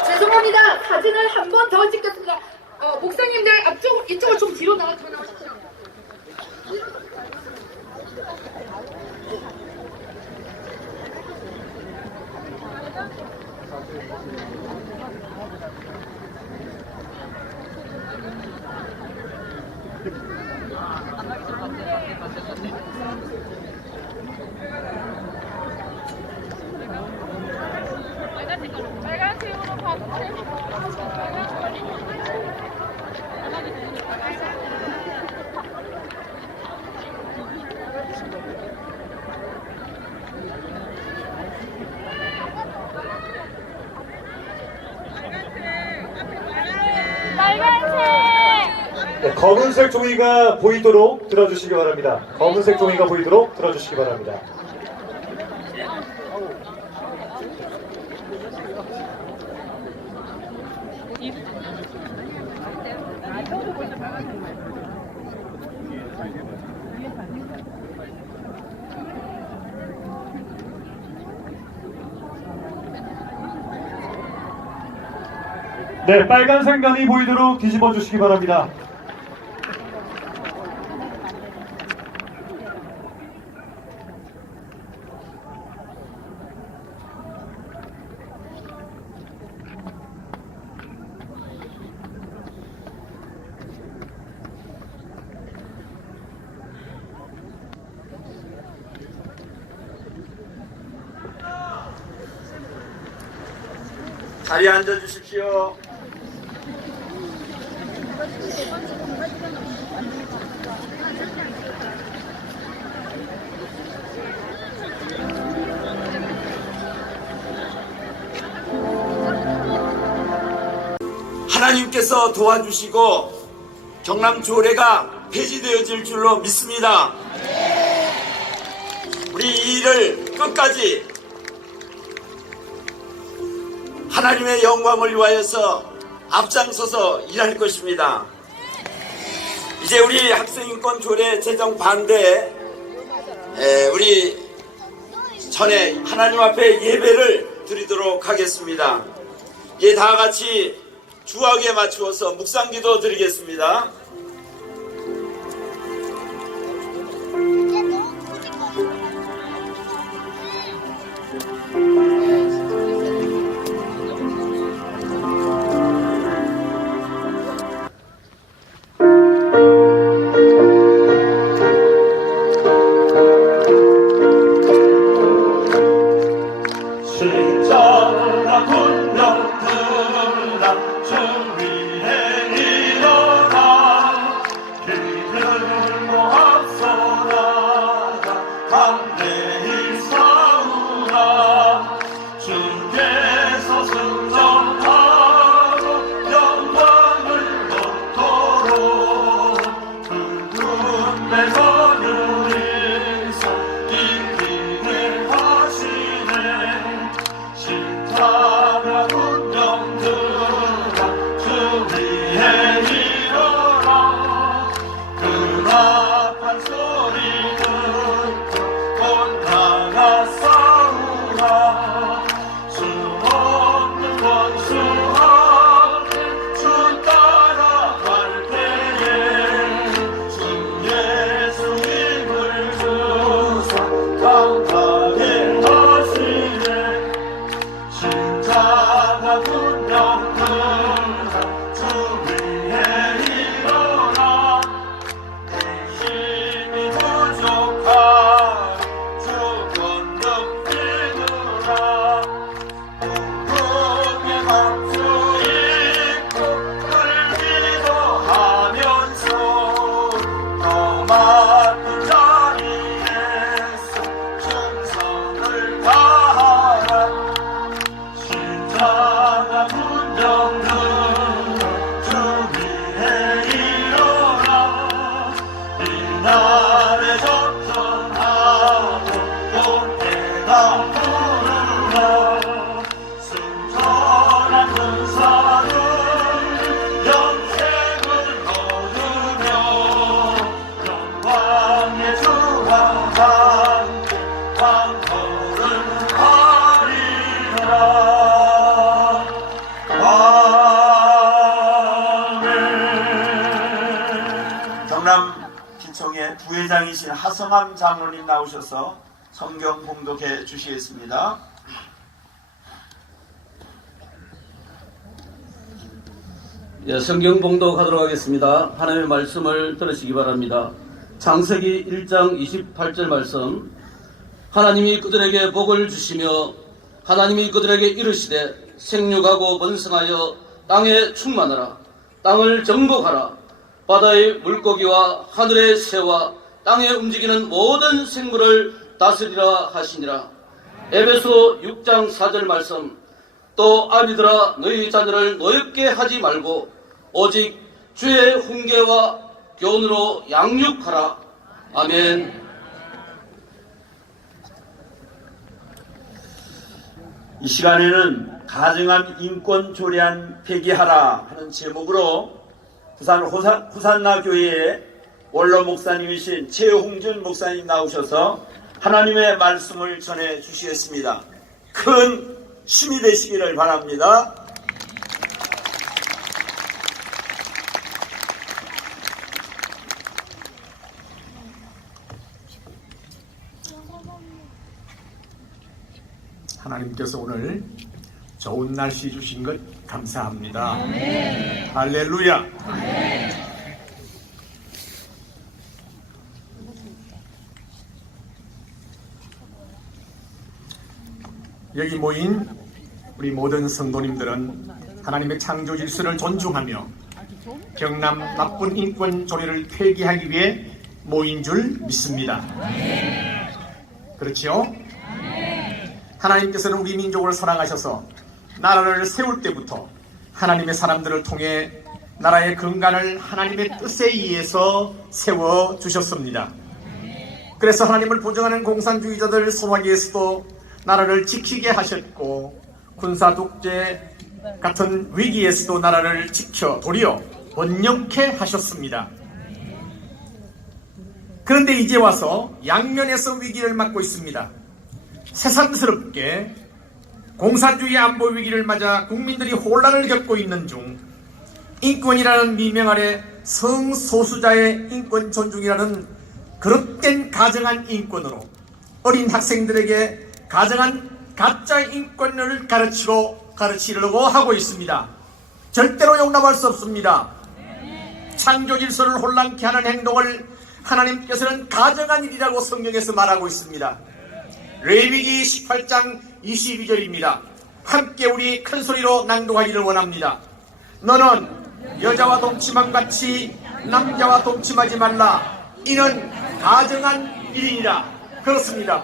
죄송합니다. 사진을 한 번 더 찍겠습니다. 목사님들 앞쪽 이쪽으로 좀 뒤로 나와주십시오. 빨간색으로 봐주세요. 네, 검은색 종이가 보이도록 들어주시기 바랍니다. 검은색 종이가 보이도록 들어주시기 바랍니다. 네, 빨간색 면이 보이도록 뒤집어 주시기 바랍니다. 자리에 앉아 주십시오. 하나님께서 도와주시고 경남 조례가 폐지되어질 줄로 믿습니다. 우리 이 일을 끝까지 하나님의 영광을 위하여서 앞장서서 일할 것입니다. 이제 우리 학생인권 조례 제정 반대에 우리 전에 하나님 앞에 예배를 드리도록 하겠습니다. 예, 다 같이 주악에 맞추어서 묵상기도 드리겠습니다. 십자가 군병 들라 준비해 일어나 길 들고 앞서 나가 담대히 싸우라 주께서 승전하고 영광을 얻도록 붉은 배가 누리소 이기를 하시네 십자가 군병들아 주 위에 일어나 그 악한 소리 듣고 곧 나가 싸우라 수 없는 원수 앞에 주 따라갈 때에 주 예수 힘을 주사 강하게 하시네 십자가 군병들아 주 위에 일어나 내 힘이 부족하니 주 건너 뛰느라 무릎에 감추 입고 끌기도 하면서 더 많은 자리에서 충성을 다하라 십자가 군병들아 주 위에 일어나 이날에 접전하고 꽃게가 부르라 승천한 군사들 영생을 얻으며 영광의 주와 함께 왕거를 하리라. 경남 기총의 부회장이신 하성함 장로님 나오셔서 성경 봉독해 주시겠습니다. 예, 성경 봉독하도록 하겠습니다. 하나님의 말씀을 들으시기 바랍니다. 창세기 1장 28절 말씀. 하나님이 그들에게 복을 주시며 하나님이 그들에게 이르시되 생육하고 번성하여 땅에 충만하라. 땅을 정복하라. 바다의 물고기와 하늘의 새와 땅에 움직이는 모든 생물을 다스리라 하시니라. 에베소 6장 4절 말씀. 또 아비들아 너희 자녀를 노엽게 하지 말고 오직 주의 훈계와 교훈으로 양육하라. 아멘. 이 시간에는 가정한 인권 조례안 폐기하라 하는 제목으로 부산 후산나 교회의 원로 목사님이신 최홍준 목사님 나오셔서 하나님의 말씀을 전해 주시겠습니다. 큰 힘이 되시기를 바랍니다. 하나님께서 오늘 좋은 날씨 주신 것 감사합니다. 할렐루야. 여기 모인 우리 모든 성도님들은 하나님의 창조 질서를 존중하며 경남 나쁜 인권 조례를 폐기하기 위해 모인 줄 믿습니다. 그렇지요? 하나님께서는 우리 민족을 사랑하셔서 나라를 세울 때부터 하나님의 사람들을 통해 나라의 근간을 하나님의 뜻에 의해서 세워주셨습니다. 그래서 하나님을 부정하는 공산주의자들 소화기에서도 나라를 지키게 하셨고 군사 독재 같은 위기에서도 나라를 지켜 도리어 번영케 하셨습니다. 그런데 이제 와서 양면에서 위기를 맞고 있습니다. 새삼스럽게 공산주의 안보 위기를 맞아 국민들이 혼란을 겪고 있는 중 인권이라는 미명 아래 성소수자의 인권 존중이라는 그릇된 가정한 인권으로 어린 학생들에게 가정한 가짜 인권을 가르치려고 하고 있습니다. 절대로 용납할 수 없습니다. 창조 질서를 혼란케 하는 행동을 하나님께서는 가정한 일이라고 성경에서 말하고 있습니다. 레위기 18장 22절입니다. 함께 우리 큰 소리로 낭독하기를 원합니다. 너는 여자와 동침함 같이 남자와 동침하지 말라. 이는 가정한 일이니라. 그렇습니다.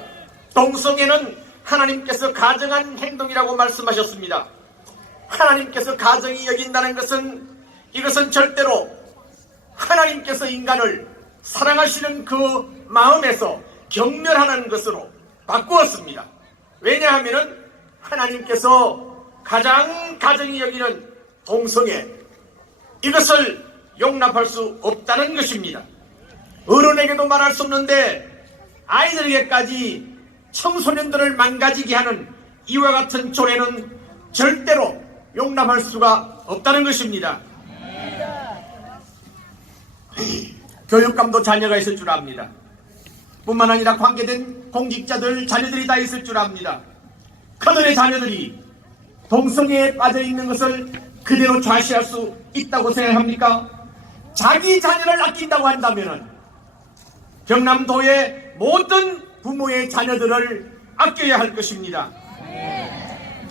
동성애는 하나님께서 가정한 행동이라고 말씀하셨습니다. 하나님께서 가정이 여긴다는 것은 이것은 절대로 하나님께서 인간을 사랑하시는 그 마음에서 경멸하는 것으로 바꾸었습니다. 왜냐하면 하나님께서 가장 가정이 여기는 동성애 이것을 용납할 수 없다는 것입니다. 어른에게도 말할 수 없는데 아이들에게까지 청소년들을 망가지게 하는 이와 같은 조례는 절대로 용납할 수가 없다는 것입니다. 교육감도 자녀가 있을 줄 압니다. 뿐만 아니라 관계된 공직자들 자녀들이 다 있을 줄 압니다. 그들의 자녀들이 동성애에 빠져있는 것을 그대로 좌시할 수 있다고 생각합니까? 자기 자녀를 아낀다고 한다면 경남도의 모든 부모의 자녀들을 아껴야 할 것입니다.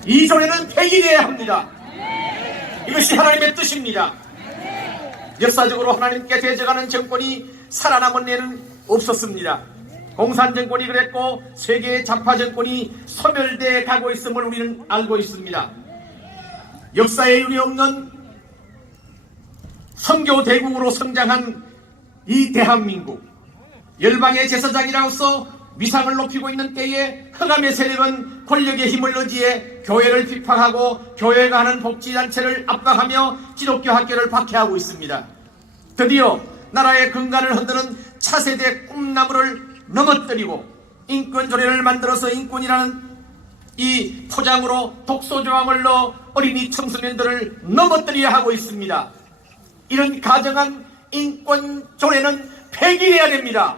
이 조례는 폐기돼야 합니다. 이것이 하나님의 뜻입니다. 역사적으로 하나님께 대적하는 정권이 살아남은 예는 없었습니다. 공산정권이 그랬고 세계의 좌파 정권이 소멸되어 가고 있음을 우리는 알고 있습니다. 역사에 유례없는 선교 대국으로 성장한 이 대한민국, 열방의 제사장이라고서 위상을 높이고 있는 때에 흑암의 세력은 권력의 힘을 의지해 교회를 비판하고 교회가 하는 복지단체를 압박하며 기독교 학교를 박해하고 있습니다. 드디어 나라의 근간을 흔드는 차세대 꿈나무를 넘어뜨리고 인권조례를 만들어서 인권이라는 이 포장으로 독소조항을 넣어 어린이 청소년들을 넘어뜨려야 하고 있습니다. 이런 가정한 인권조례는 폐기해야 됩니다.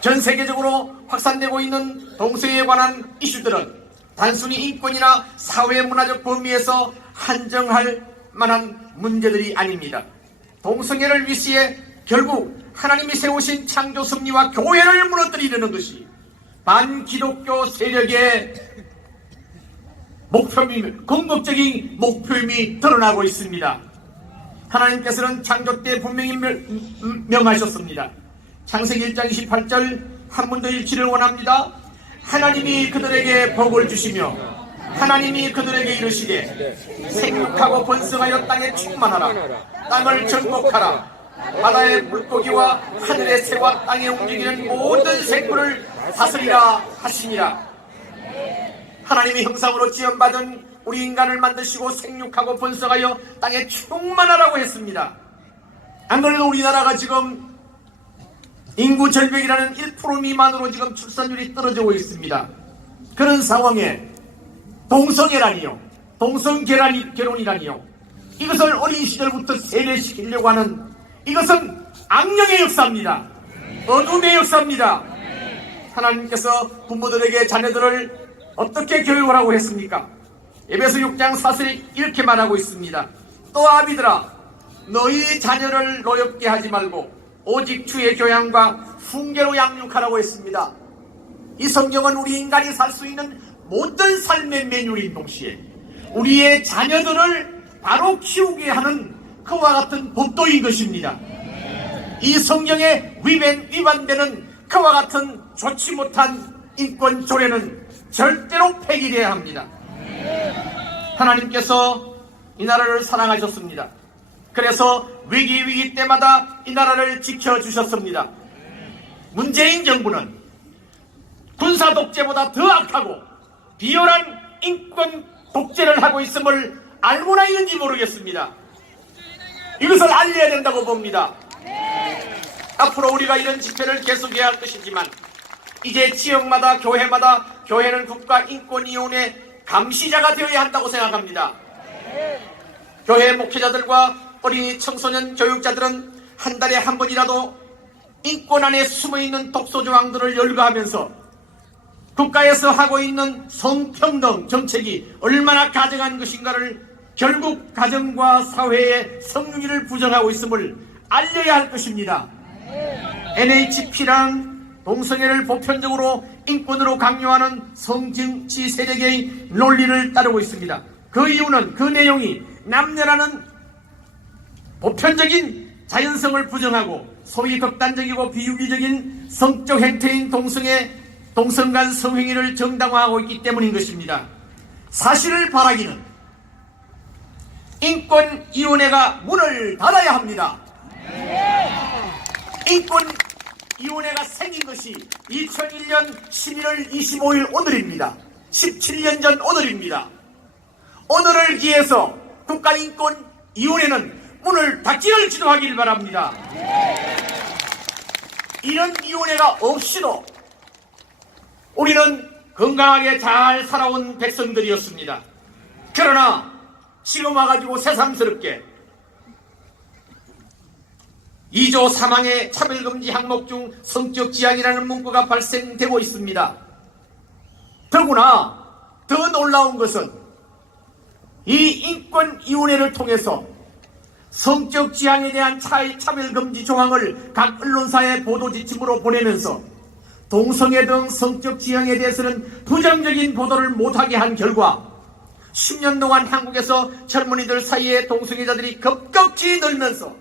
전 세계적으로 확산되고 있는 동성애에 관한 이슈들은 단순히 인권이나 사회문화적 범위에서 한정할 만한 문제들이 아닙니다. 동성애를 위시해 결국 하나님이 세우신 창조 섭리와 교회를 무너뜨리려는 것이 반기독교 세력의 목표임, 궁극적인 목표임이 드러나고 있습니다. 하나님께서는 창조 때 분명히 명하셨습니다. 창세기 1장 28절 한 번 더 읽기를 원합니다. 하나님이 그들에게 복을 주시며 하나님이 그들에게 이르시되 생육하고 번성하여 땅에 충만하라. 땅을 정복하라. 바다의 물고기와 하늘의 새와 땅에 움직이는 모든 생물을 다스리라 하시니라. 하나님의 형상으로 지음받은 우리 인간을 만드시고 생육하고 번성하여 땅에 충만하라고 했습니다. 안 그래도 우리나라가 지금 인구 절벽이라는 1% 미만으로 지금 출산율이 떨어지고 있습니다. 그런 상황에 동성애라니요, 동성결혼이라니요, 이것을 어린 시절부터 세뇌시키려고 하는, 이것은 악령의 역사입니다. 어둠의 역사입니다. 하나님께서 부모들에게 자녀들을 어떻게 교육을 하고 했습니까? 에베소 6장 4절에 이렇게 말하고 있습니다. 또 아비들아, 너희 자녀를 노엽게 하지 말고 오직 주의 교양과 훈계로 양육하라고 했습니다. 이 성경은 우리 인간이 살 수 있는 모든 삶의 매뉴얼인 동시에 우리의 자녀들을 바로 키우게 하는 그와 같은 법도인 것입니다. 이 성경에 위반되는 그와 같은 좋지 못한 인권 조례는 절대로 폐기되어야 합니다. 하나님께서 이 나라를 사랑하셨습니다. 그래서 위기 때마다 이 나라를 지켜주셨습니다. 문재인 정부는 군사 독재보다 더 악하고 비열한 인권 독재를 하고 있음을 알고나 있는지 모르겠습니다. 이것을 알려야 된다고 봅니다. 앞으로 우리가 이런 집회를 계속해야 할 것이지만 이제 지역마다 교회는 국가인권위원회 감시자가 되어야 한다고 생각합니다. 교회 목회자들과 어린이 청소년 교육자들은 한 달에 한 번이라도 인권 안에 숨어있는 독소조항들을 열거하면서 국가에서 하고 있는 성평등 정책이 얼마나 가증한 것인가를, 결국 가정과 사회의 성윤위를 부정하고 있음을 알려야 할 것입니다. NHP란 동성애를 보편적으로 인권으로 강요하는 성정치 세력의 논리를 따르고 있습니다. 그 이유는 그 내용이 남녀라는 보편적인 자연성을 부정하고 소위 극단적이고 비윤리적인 성적 행태인 동성 간 성행위를 정당화하고 있기 때문인 것입니다. 사실을 바라기는 인권위원회가 문을 닫아야 합니다. 인권위원회가 생긴 것이 2001년 11월 25일 오늘입니다. 17년 전 오늘입니다. 오늘을 기해서 국가인권위원회는 문을 닫기를 지도하길 바랍니다. 이런 위원회가 없이도 우리는 건강하게 잘 살아온 백성들이었습니다. 그러나 지금 와가지고 새삼스럽게 2조 3항의 차별금지 항목 중 성적 지향이라는 문구가 발생되고 있습니다. 더구나 더 놀라운 것은 이 인권위원회를 통해서 성적 지향에 대한 차별금지 조항을 각 언론사에 보도 지침으로 보내면서 동성애 등 성적 지향에 대해서는 부정적인 보도를 못하게 한 결과 10년 동안 한국에서 젊은이들 사이에 동성애자들이 급격히 늘면서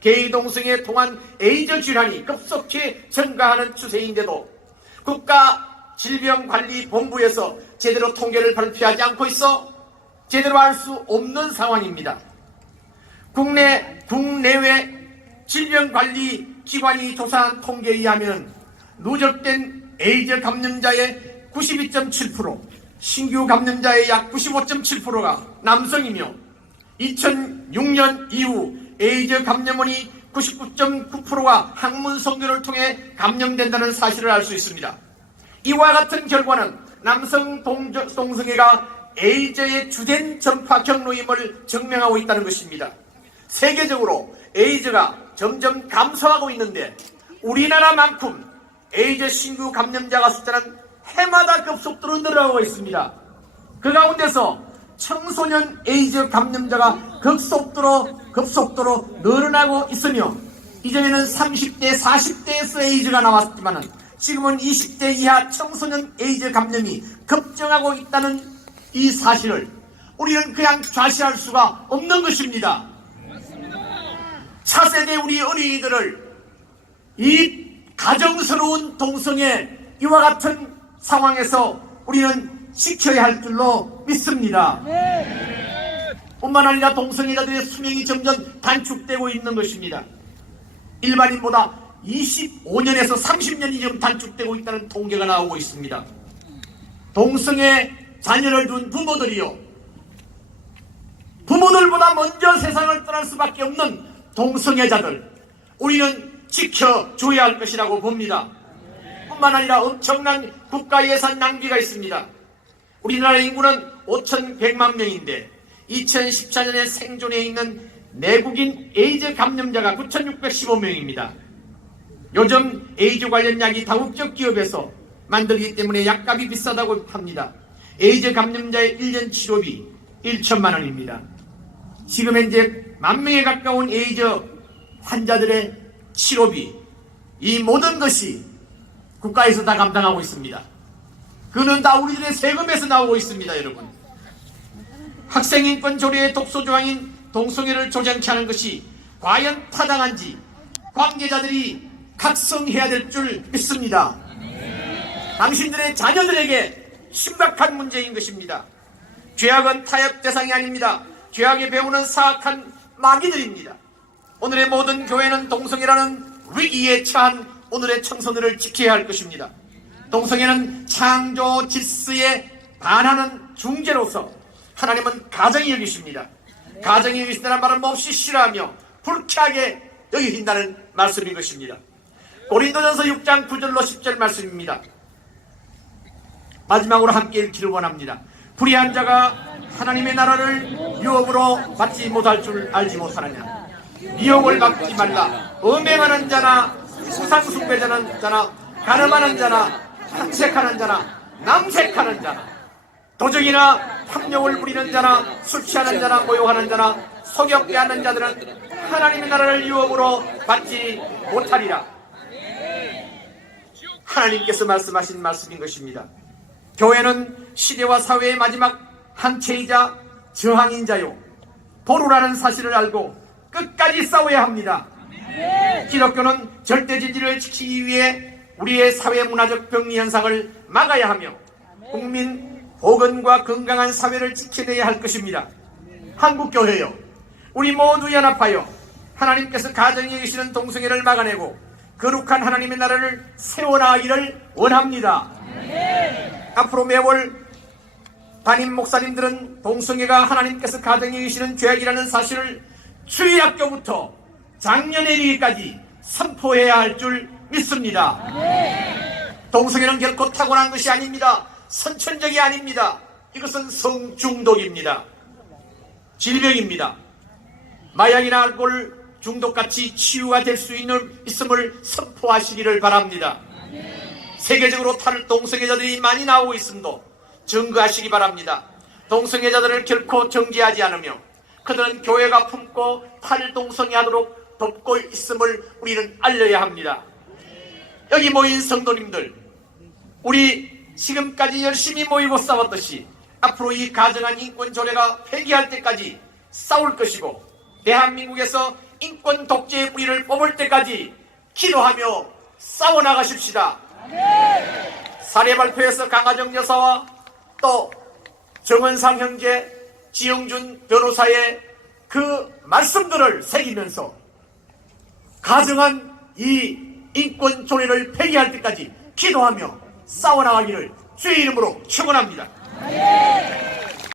게이 동성애에 통한 에이즈 질환이 급속히 증가하는 추세인데도 국가질병관리본부에서 제대로 통계를 발표하지 않고 있어 제대로 알 수 없는 상황입니다. 국내외 질병관리기관이 조사한 통계에 의하면 누적된 에이즈 감염자의 92.7%, 신규 감염자의 약 95.7%가 남성이며 2006년 이후 에이즈 감염원이 99.9%가 항문 성교를 통해 감염된다는 사실을 알 수 있습니다. 이와 같은 결과는 남성 동성애가 에이즈의 주된 전파 경로임을 증명하고 있다는 것입니다. 세계적으로 에이즈가 점점 감소하고 있는데 우리나라만큼 에이즈 신규 감염자가 숫자는 해마다 급속도로 늘어나고 있습니다. 그 가운데서 청소년 에이즈 감염자가 급속도로 늘어나고 있으며 이전에는 30대, 40대에서 에이즈가 나왔지만 지금은 20대 이하 청소년 에이즈 감염이 급증하고 있다는 이 사실을 우리는 그냥 좌시할 수가 없는 것입니다. 차세대 우리 어린이들을 이 가정스러운 동성애 이와 같은 상황에서 우리는 지켜야 할 줄로 믿습니다. 뿐만 아니라 동성애자들의 수명이 점점 단축되고 있는 것입니다. 일반인보다 25년에서 30년이 지금 단축되고 있다는 통계가 나오고 있습니다. 동성애 자녀를 둔 부모들이요, 부모들보다 먼저 세상을 떠날 수밖에 없는 동성애자들, 우리는 지켜줘야 할 것이라고 봅니다. 뿐만 아니라 엄청난 국가 예산 낭비가 있습니다. 우리나라 인구는 5,100만 명인데 2014년에 생존해 있는 내국인 에이즈 감염자가 9,615명입니다. 요즘 에이즈 관련 약이 다국적 기업에서 만들기 때문에 약값이 비싸다고 합니다. 에이즈 감염자의 1년 치료비 1천만 원입니다. 지금 현재 10,000명에 가까운 에이즈 환자들의 치료비, 이 모든 것이 국가에서 다 감당하고 있습니다. 그는 다 우리들의 세금에서 나오고 있습니다. 여러분, 학생인권 조례의 독소조항인 동성애를 조장케 하는 것이 과연 타당한지 관계자들이 각성해야 될 줄 믿습니다. 당신들의 자녀들에게 심각한 문제인 것입니다. 죄악은 타협 대상이 아닙니다. 죄악의 배후는 사악한 마귀들입니다. 오늘의 모든 교회는 동성애라는 위기에 처한 오늘의 청소년을 지켜야 할 것입니다. 동성애는 창조 질서에 반하는 중재로서 하나님은 가정이 여기십니다. 가정이 여기신다는 말은 몹시 싫어하며 불쾌하게 여기신다는 말씀인 것입니다. 고린도전서 6장 9절로 10절 말씀입니다. 마지막으로 함께 읽기를 원합니다. 불의한 자가 하나님의 나라를 유업으로 받지 못할 줄 알지 못하느냐. 미혹을 받지 말라. 음행하는 자나 수상숭배자는 자나 가늠하는 자나 탐색하는 자나 남색하는 자나 도적이나 탐욕을 부리는 자나 술 취하는 자나 모욕하는 자나 속여 빼앗는 자들은 하나님의 나라를 유업으로 받지 못하리라. 하나님께서 말씀하신 말씀인 것입니다. 교회는 시대와 사회의 마지막 한체이자 저항인자요, 보루라는 사실을 알고 끝까지 싸워야 합니다. 기독교는 절대진리를 지키기 위해 우리의 사회문화적 병리 현상을 막아야 하며 국민 보건과 건강한 사회를 지켜내야 할 것입니다. 한국교회요, 우리 모두 연합하여 하나님께서 가정에 계시는 동성애를 막아내고 거룩한 하나님의 나라를 세워나가기를 원합니다. 앞으로 매월 담임 목사님들은 동성애가 하나님께서 가정에 계시는 죄악이라는 사실을 주일학교부터 장년회의까지 선포해야 할 줄 믿습니다. 동성애는 결코 타고난 것이 아닙니다. 선천적이 아닙니다. 이것은 성중독입니다. 질병입니다. 마약이나 알코올 중독같이 치유가 될 수 있음을 선포하시기를 바랍니다. 세계적으로 동성애자들이 많이 나오고 있음도 증거하시기 바랍니다. 동성애자들을 결코 정죄하지 않으며 그들은 교회가 품고 탈동성애하도록 돕고 있음을 우리는 알려야 합니다. 여기 모인 성도님들, 우리 지금까지 열심히 모이고 싸웠듯이 앞으로 이 가정한 인권 조례가 폐기할 때까지 싸울 것이고, 대한민국에서 인권 독재의 뿌리를 뽑을 때까지 기도하며 싸워나가십시다. 사례 발표에서 강하정 여사와 또 정은상 형제, 지영준 변호사의 그 말씀들을 새기면서 가정한 이 인권 조례를 폐기할 때까지 기도하며 싸워나가기를 주의 이름으로 축원합니다.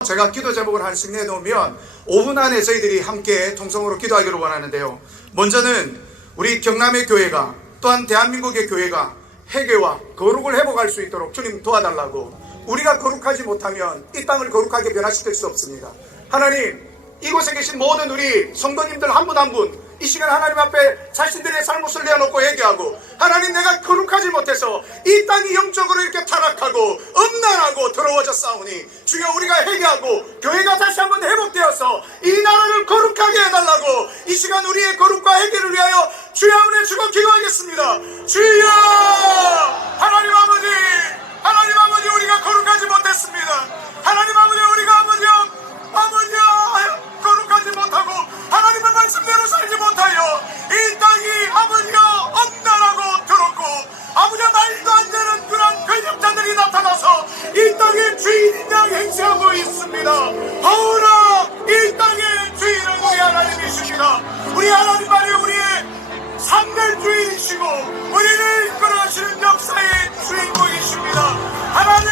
제가 기도 제목을 하나씩 내놓으면 5분 안에 저희들이 함께 통성으로 기도하기를 원하는데요. 먼저는 우리 경남의 교회가, 또한 대한민국의 교회가 회개와 거룩을 회복할 수 있도록 주님 도와달라고. 우리가 거룩하지 못하면 이 땅을 거룩하게 변화시킬 수 없습니다. 하나님, 이곳에 계신 모든 우리 성도님들 한 분 한 분 이 시간 하나님 앞에 자신들의 잘못을 내어놓고 회개하고, 하나님, 내가 거룩하지 못해서 이 땅이 영적으로 이렇게 타락하고 음란하고 더러워졌사오니 주여, 우리가 회개하고 교회가 다시 한번 회복되어서 이 나라를 거룩하게 해달라고 이 시간 우리의 거룩과 회개를 위하여 주의 은혜 주고 기도하겠습니다. 주여, 하나님 아버지, 하나님 아버지, 우리가 거룩하지 못했습니다. 하나님 아버지, 우리가 아버지 거룩하지 못하고 하나님의 말씀대로 살지 못하여 이 땅이 아버지여 엄난하고 더럽고 아버지 말도 안 되는 그런 권력자들이 나타나서 이 땅의 주인인 양 행세하고 있습니다. 하오나 이 땅의 주인은 우리 하나님이십니다. 우리 하나님만이 우리의 상대 주인이시고 우리를 이끌어가시는 역사의 주인공이십니다. 하나님,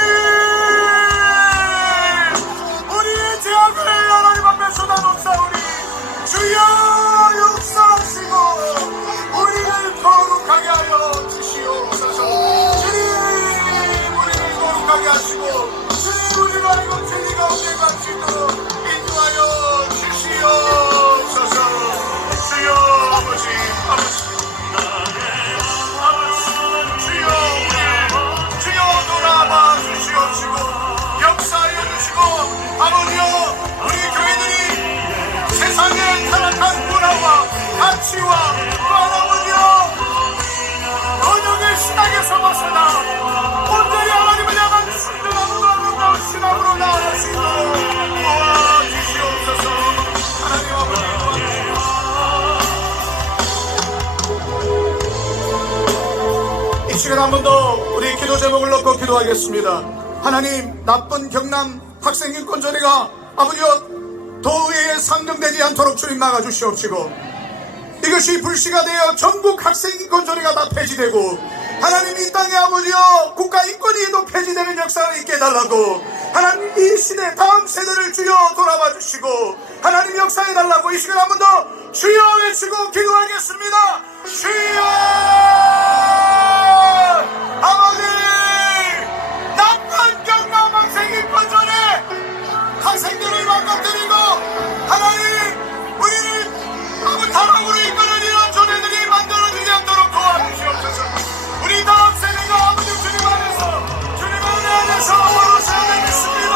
씨와 또한 아버지여 번영의 신앙에서 벗어나 온전히 하나님을 향한 순전함으로 아름다운 신앙으로 나아갈 수 있도록 도와주시옵소서. 하나님 아버지 이 시간 한 번 더 우리 기도 제목을 놓고 기도하겠습니다. 하나님, 나쁜 경남 학생인권조례가 아버지여 도의회에 상정되지 않도록 주님 막아주시옵시고, 이것이 불씨가 되어 전국 학생인권조례가 다 폐지되고 하나님 이 땅에 아버지여 국가인권위에도 폐지되는 역사를 있게 해달라고, 하나님 이 시대 다음 세대를 주여 돌아봐 주시고 하나님 역사해달라고 이 시간 한 번 더 주여 외치고 기도하겠습니다. 주여! 아버지, 나쁜 경남 학생인권조례 학생들을 망가뜨리고 하나님 우리를 타락으로 이끄는 이런 조례들이 만들어지지 않도록 도와주시옵소서. 우리 다음 세대가 아버지 주님 안에서 주님 안에서 걸어서야 되겠습니다.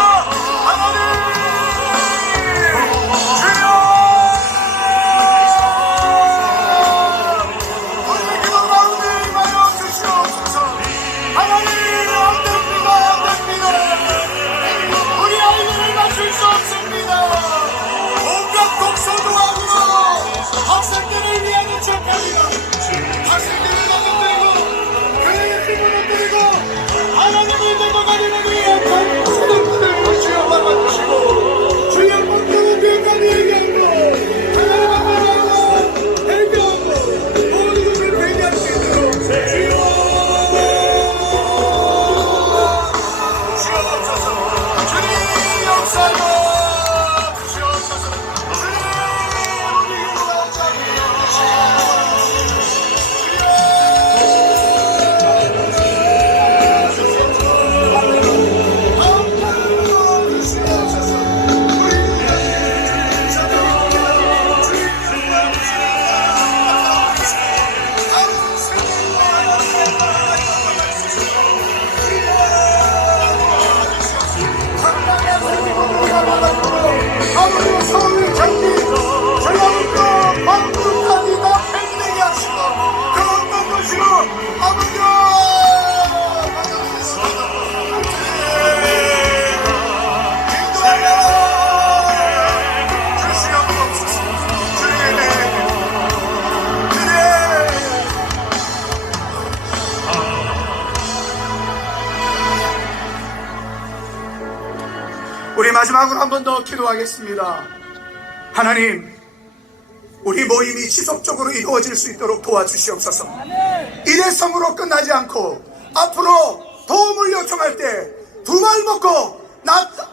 하나님 주여, 우리 기도 가운데 임하여 주시옵소서. 하나님 안됩니다, 안됩니다. 우리 아이들을 맞출 수 없습니다. 온갖 독소조항으로 학생들을 위하는 책까지가 학생들을 넘어뜨리고 교회의 힘을 무너뜨리고 하나님의 넘어가리는 위한 수동들을 주여 막아주시고 주여 목표는 교회까지 얘기하고 하나님 앞에서 대표하고 모든 것을 회개할 수 있도록 주여 주옵소서. 주님 역사로 주옵소서. 주님 우리 아버지의 서울 경기 전라북도 방북까지 다 팽되게 하시고 그 어떤 것이로 아버지여 인도하여 주시옵소서. 주님 우리 마지막으로 한 번 더 기도하겠습니다. 하나님, 우리 모임이 지속적으로 이루어질 수 있도록 도와주시옵소서. 일회성으로 끝나지 않고 앞으로 도움을 요청할 때 두 발 먹고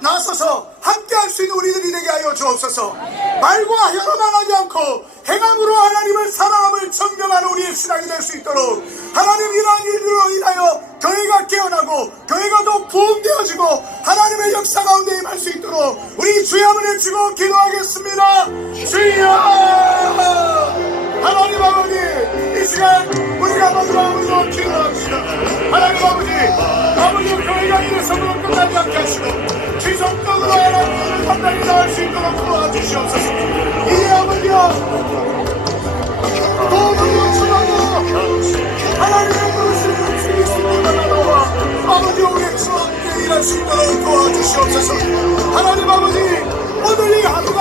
나서서 함께할 수 있는 우리들이 되게 하여 주옵소서. 말과 혀로만 하지 않고 행함으로 하나님을 사랑함을 증명하는 우리의 신앙이 될 수 있도록 하나님 이러한 일로 인하여 교회가 깨어나고 교회가 더 부흥되어지고 하나님의 역사 가운데 임할 수 있도록 우리 주여 외치고 기도하겠습니다. 주여! 하나님 아버지, 이 시간 우리가 마지막으로 기도합시다. 하나님 아버지 교회가 일회성으로 끝나지 않게 하시고 지속적으로 하나님을 감당히 나갈 수 있도록 도와주시옵소서. 이제 아버지여 도움을 요청하고 하나님의 부르심을 지킬 수 있는 나라와 아버지 우리의 주와 함께 일할 수 있도록 도와주시옵소서. 하나님 아버지, 오늘 이 하루가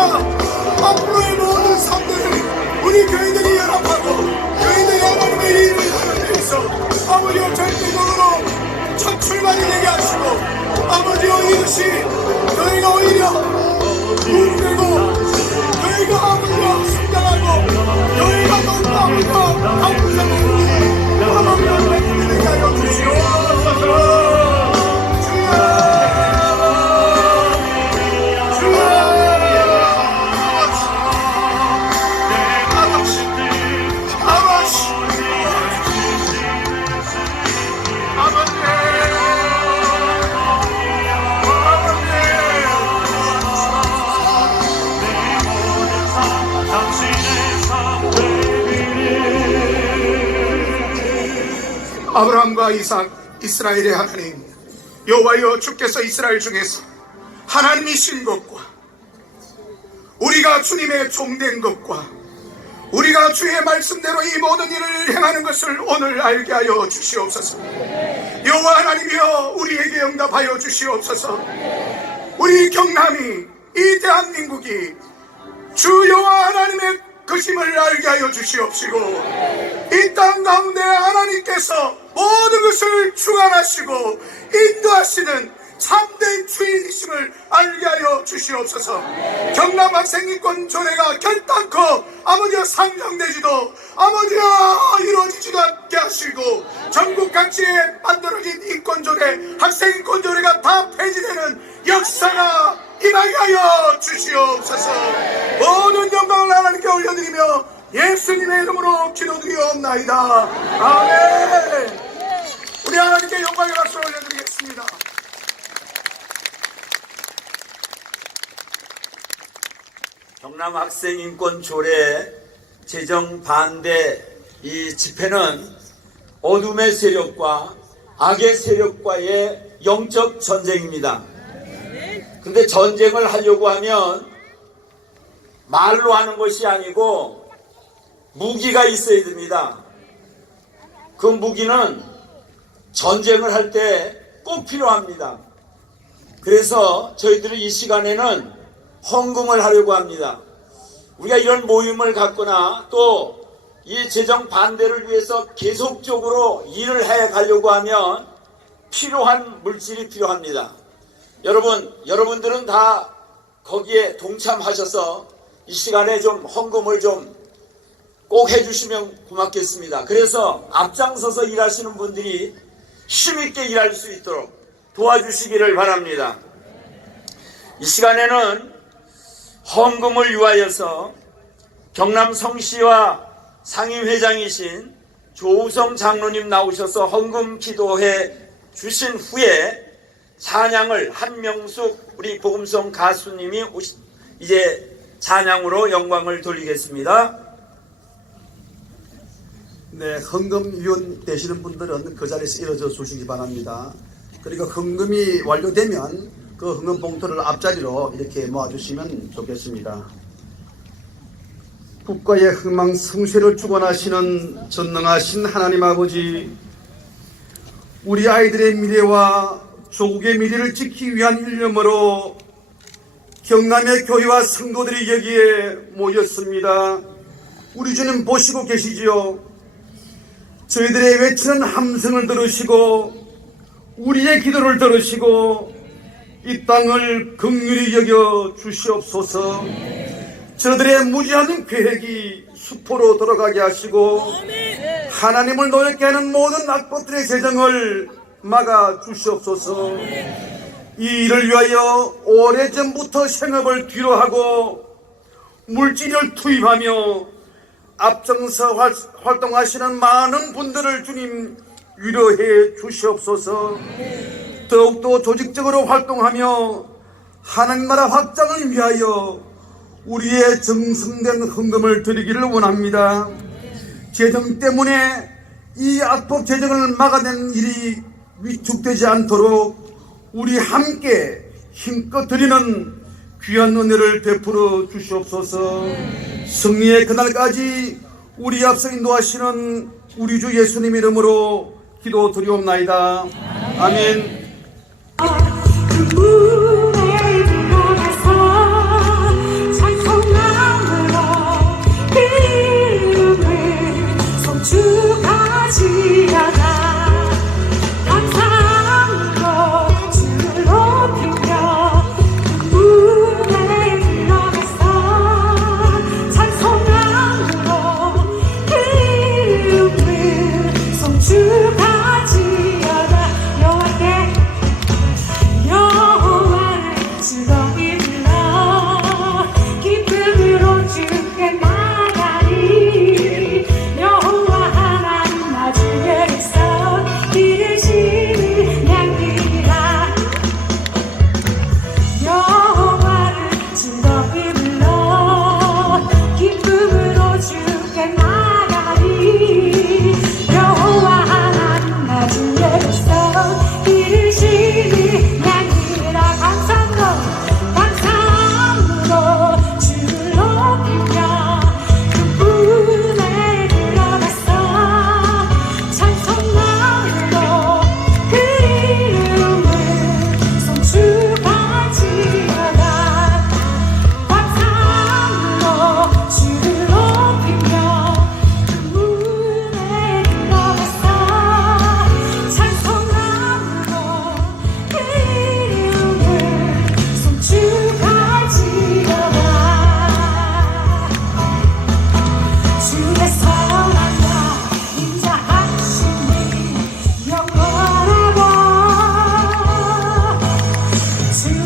앞으로의 모든 삶들을 우리 교회들이 연합하고 교회들이 하나님의 일을 하는 데 있어 아버지여 절대적으로 첫 출발이 되게 하시고 아버지여 이것이 교회가 오히려 부흥되고 교회가 아버지여 성장하고 교회가 더욱더 아버지여 강구자고 아버지여 되게 하여 주시옵소서. 아브라함과 이삭, 이스라엘의 하나님 여호와여, 주께서 이스라엘 중에서 하나님이신 것과 우리가 주님의 종된 것과 우리가 주의 말씀대로 이 모든 일을 행하는 것을 오늘 알게 하여 주시옵소서. 여호와 하나님이여 우리에게 응답하여 주시옵소서. 우리 경남이 이 대한민국이 주 여호와 하나님의 것임을 알게 하여 주시옵시고 이 땅 가운데 하나님께서 모든 것을 주관하시고 인도하시는 참된 주인이심을 알게 하여 주시옵소서. 경남 학생인권조례가 결단코 아버지여 상정되지도 아버지여 이루어지지도 않게 하시고 전국 각지에 만들어진 인권조례 학생인권조례가 다 폐지되는 역사가 임하게 하여 주시옵소서. 모든 영광을 하나님께 올려드리며 예수님의 이름으로 기도드리옵나이다. 아멘. 우리 하나님께 영광의 박수 올려드리겠습니다. 경남 학생인권조례 제정 반대 이 집회는 어둠의 세력과 악의 세력과의 영적 전쟁입니다. 근데 전쟁을 하려고 하면 말로 하는 것이 아니고 무기가 있어야 됩니다. 그 무기는 전쟁을 할 때 꼭 필요합니다. 그래서 저희들이 이 시간에는 헌금을 하려고 합니다. 우리가 이런 모임을 갖거나 또 이 제정 반대를 위해서 계속적으로 일을 해 가려고 하면 필요한 물질이 필요합니다. 여러분들은 다 거기에 동참하셔서 이 시간에 좀 헌금을 좀 꼭 해주시면 고맙겠습니다. 그래서 앞장서서 일하시는 분들이 힘있게 일할 수 있도록 도와주시기를 바랍니다. 이 시간에는 헌금을 위하여서 경남 성시와 상임회장이신 조우성 장로님 나오셔서 헌금 기도해 주신 후에 찬양을 한명숙 우리 복음성 가수님이 이제 찬양으로 영광을 돌리겠습니다. 네, 헌금위원 되시는 분들은 그 자리에서 일어서 주시기 바랍니다. 그리고 헌금이 완료되면 그 헌금 봉투를 앞자리로 이렇게 모아주시면 좋겠습니다. 국가의 흥망 성쇠를 주관하시는 전능하신 하나님 아버지, 우리 아이들의 미래와 조국의 미래를 지키기 위한 일념으로 경남의 교회와 성도들이 여기에 모였습니다. 우리 주님 보시고 계시지요. 저희들의 외치는 함성을 들으시고 우리의 기도를 들으시고 이 땅을 긍휼히 여겨 주시옵소서. 저들의 무지한 계획이 수포로 돌아가게 하시고 하나님을 노엽게 하는 모든 악법들의 재정을 막아 주시옵소서. 이 일을 위하여 오래전부터 생업을 뒤로하고 물질을 투입하며 앞장서 활동하시는 많은 분들을 주님 위로해 주시옵소서. 더욱더 조직적으로 활동하며 하나님 나라 확장을 위하여 우리의 정성된 헌금을 드리기를 원합니다. 재정 때문에 이 악법 재정을 막아낸 일이 위축되지 않도록 우리 함께 힘껏 드리는 귀한 은혜를 베풀어 주시옵소서. 승리의 그날까지 우리 앞서 인도하시는 우리 주 예수님 이름으로 기도드리옵나이다. 아멘. 주가지어다 여호와께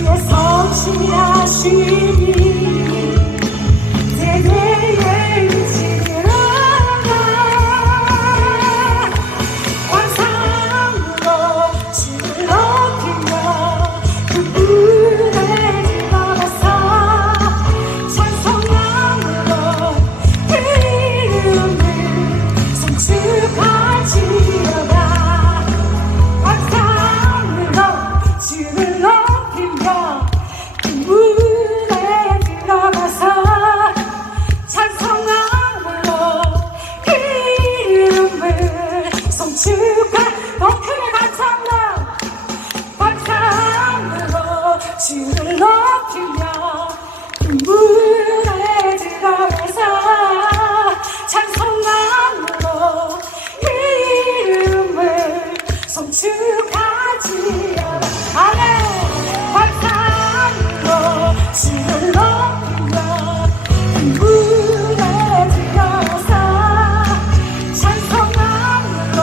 위에 성실하시니 대대의 빛이로다. 감사함으로 주를 높이며 그분의 들어가서 찬송함으로 그 이름을 송축할지어다. 감사함으로 주를 높이며 그 문에 들어가서 찬송함으로 그 이름을 송축할 더 크게 감사함으로 주를 높이며 그 문에 들어가서 찬송함으로 그 이름을 송축하지어다. 아멘. 감사함으로 주를 높이며 그 문에 들어가서 찬송함으로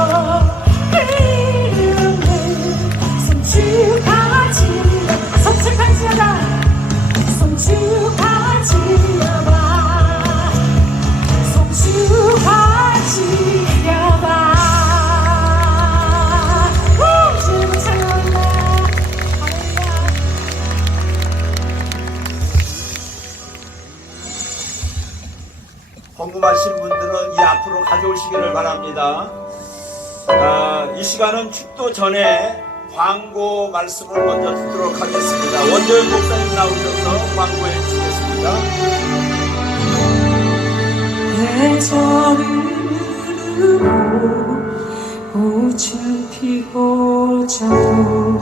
그 이름을 송축하지어다. 송축하지어다. 송축하지어다. 송축하지어다. 주님을 찬양합니다. 헌금하신 분들은 이 앞으로 가져오시기를 바랍니다. 이 시간은 축도 전에 광고 말씀을 먼저 듣도록 하겠습니다. 원도현 목사님 나오셔서 광고해 주시겠습니다. 대저를 누르고 꽃을 피고 져도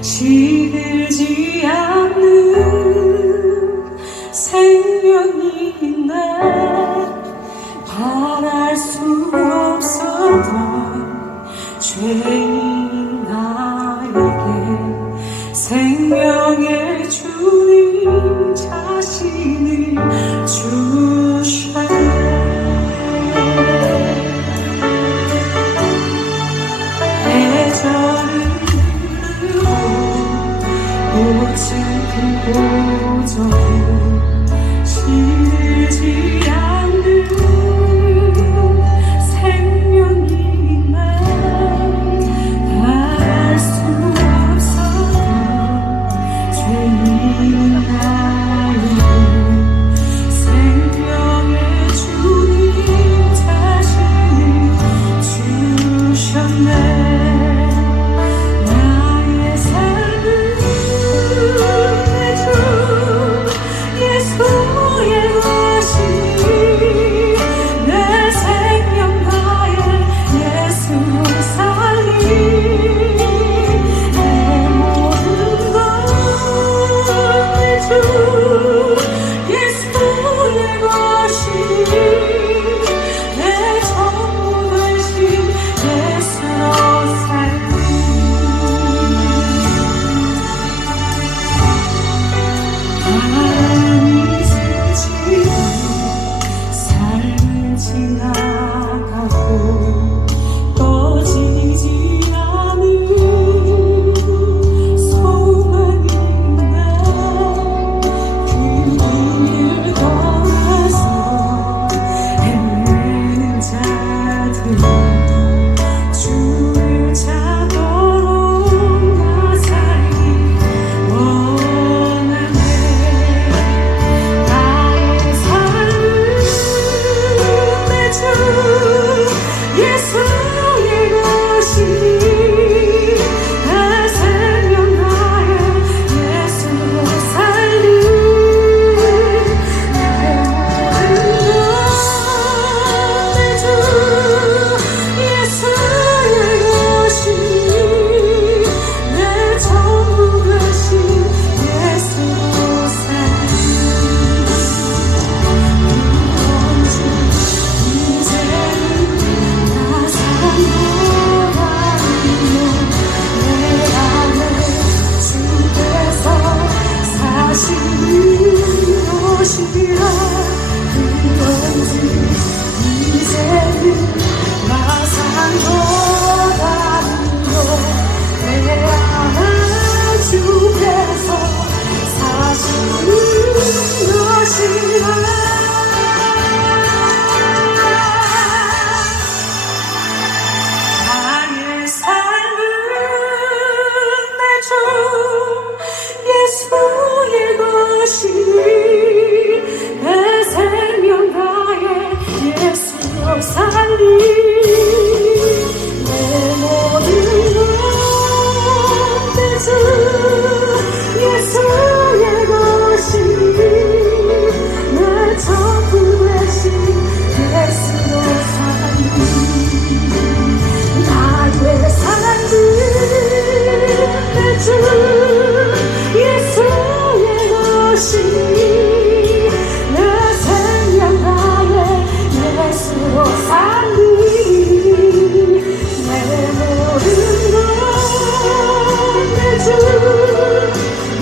시들지 않는 생명이 있네. 바랄 수 없었던 죄인 나에게 생명의 주님 자신을 주셨네. 대저를 누르고 꽃을 피고 져도 시들지 않는 생명이 있네. 바랄 수 없었던 죄인 나에게 생명의 주님 자신을 주셨네. 나의 삶은 내 주 예수의 것이니 내 생명 나의 예수로 살리. 내 모든 것 내 주 예수의 것이니 내 전부 되신 예수로 살리. 바람이 스치고 삶을 지나가고 꺼지지 않은 소망이 있네. 죽으시니 내 생명 다해 예수로 살리 내 모든 것들 주 예수의 것이니 내 전부 되신 예수로 살리 나의 삶은 내 주 예수의 것이니 내 생명 다해 예수로 살리 내 모든 것 내 주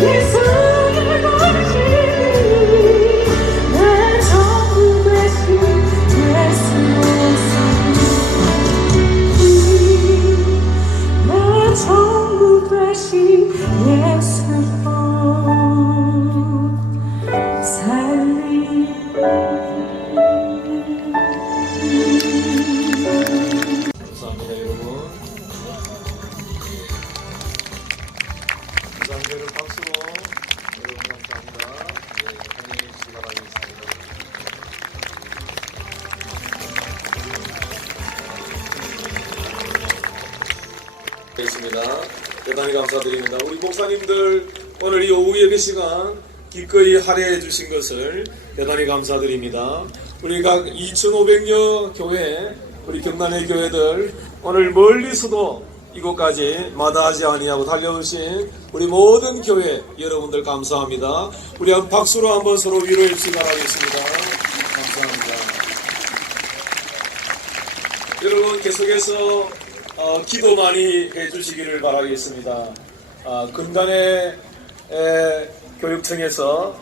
예수의 것이니 내 전부 되신 예수로 살리 내 전부 되신 예수로 살리 감사합니다, 여러분. 감사합니다. 박수로 여러분 감사합니다. 안녕히 계시기 바라겠습니다. 있습니다. 대단히 감사드립니다. 우리 목사님들 오늘 이 오후 예배 시간 기꺼이 할애해 주신 것을 대단히 감사드립니다. 우리 각 2,500여 교회, 우리 경남의 교회들 오늘 멀리서도 이곳까지 마다하지 아니하고 달려오신 우리 모든 교회 여러분들 감사합니다. 우리 한 박수로 한번 서로 위로해 주시기 바라겠습니다. 감사합니다. 여러분 계속해서 기도 많이 해주시기를 바라겠습니다. 금단의 교육청에서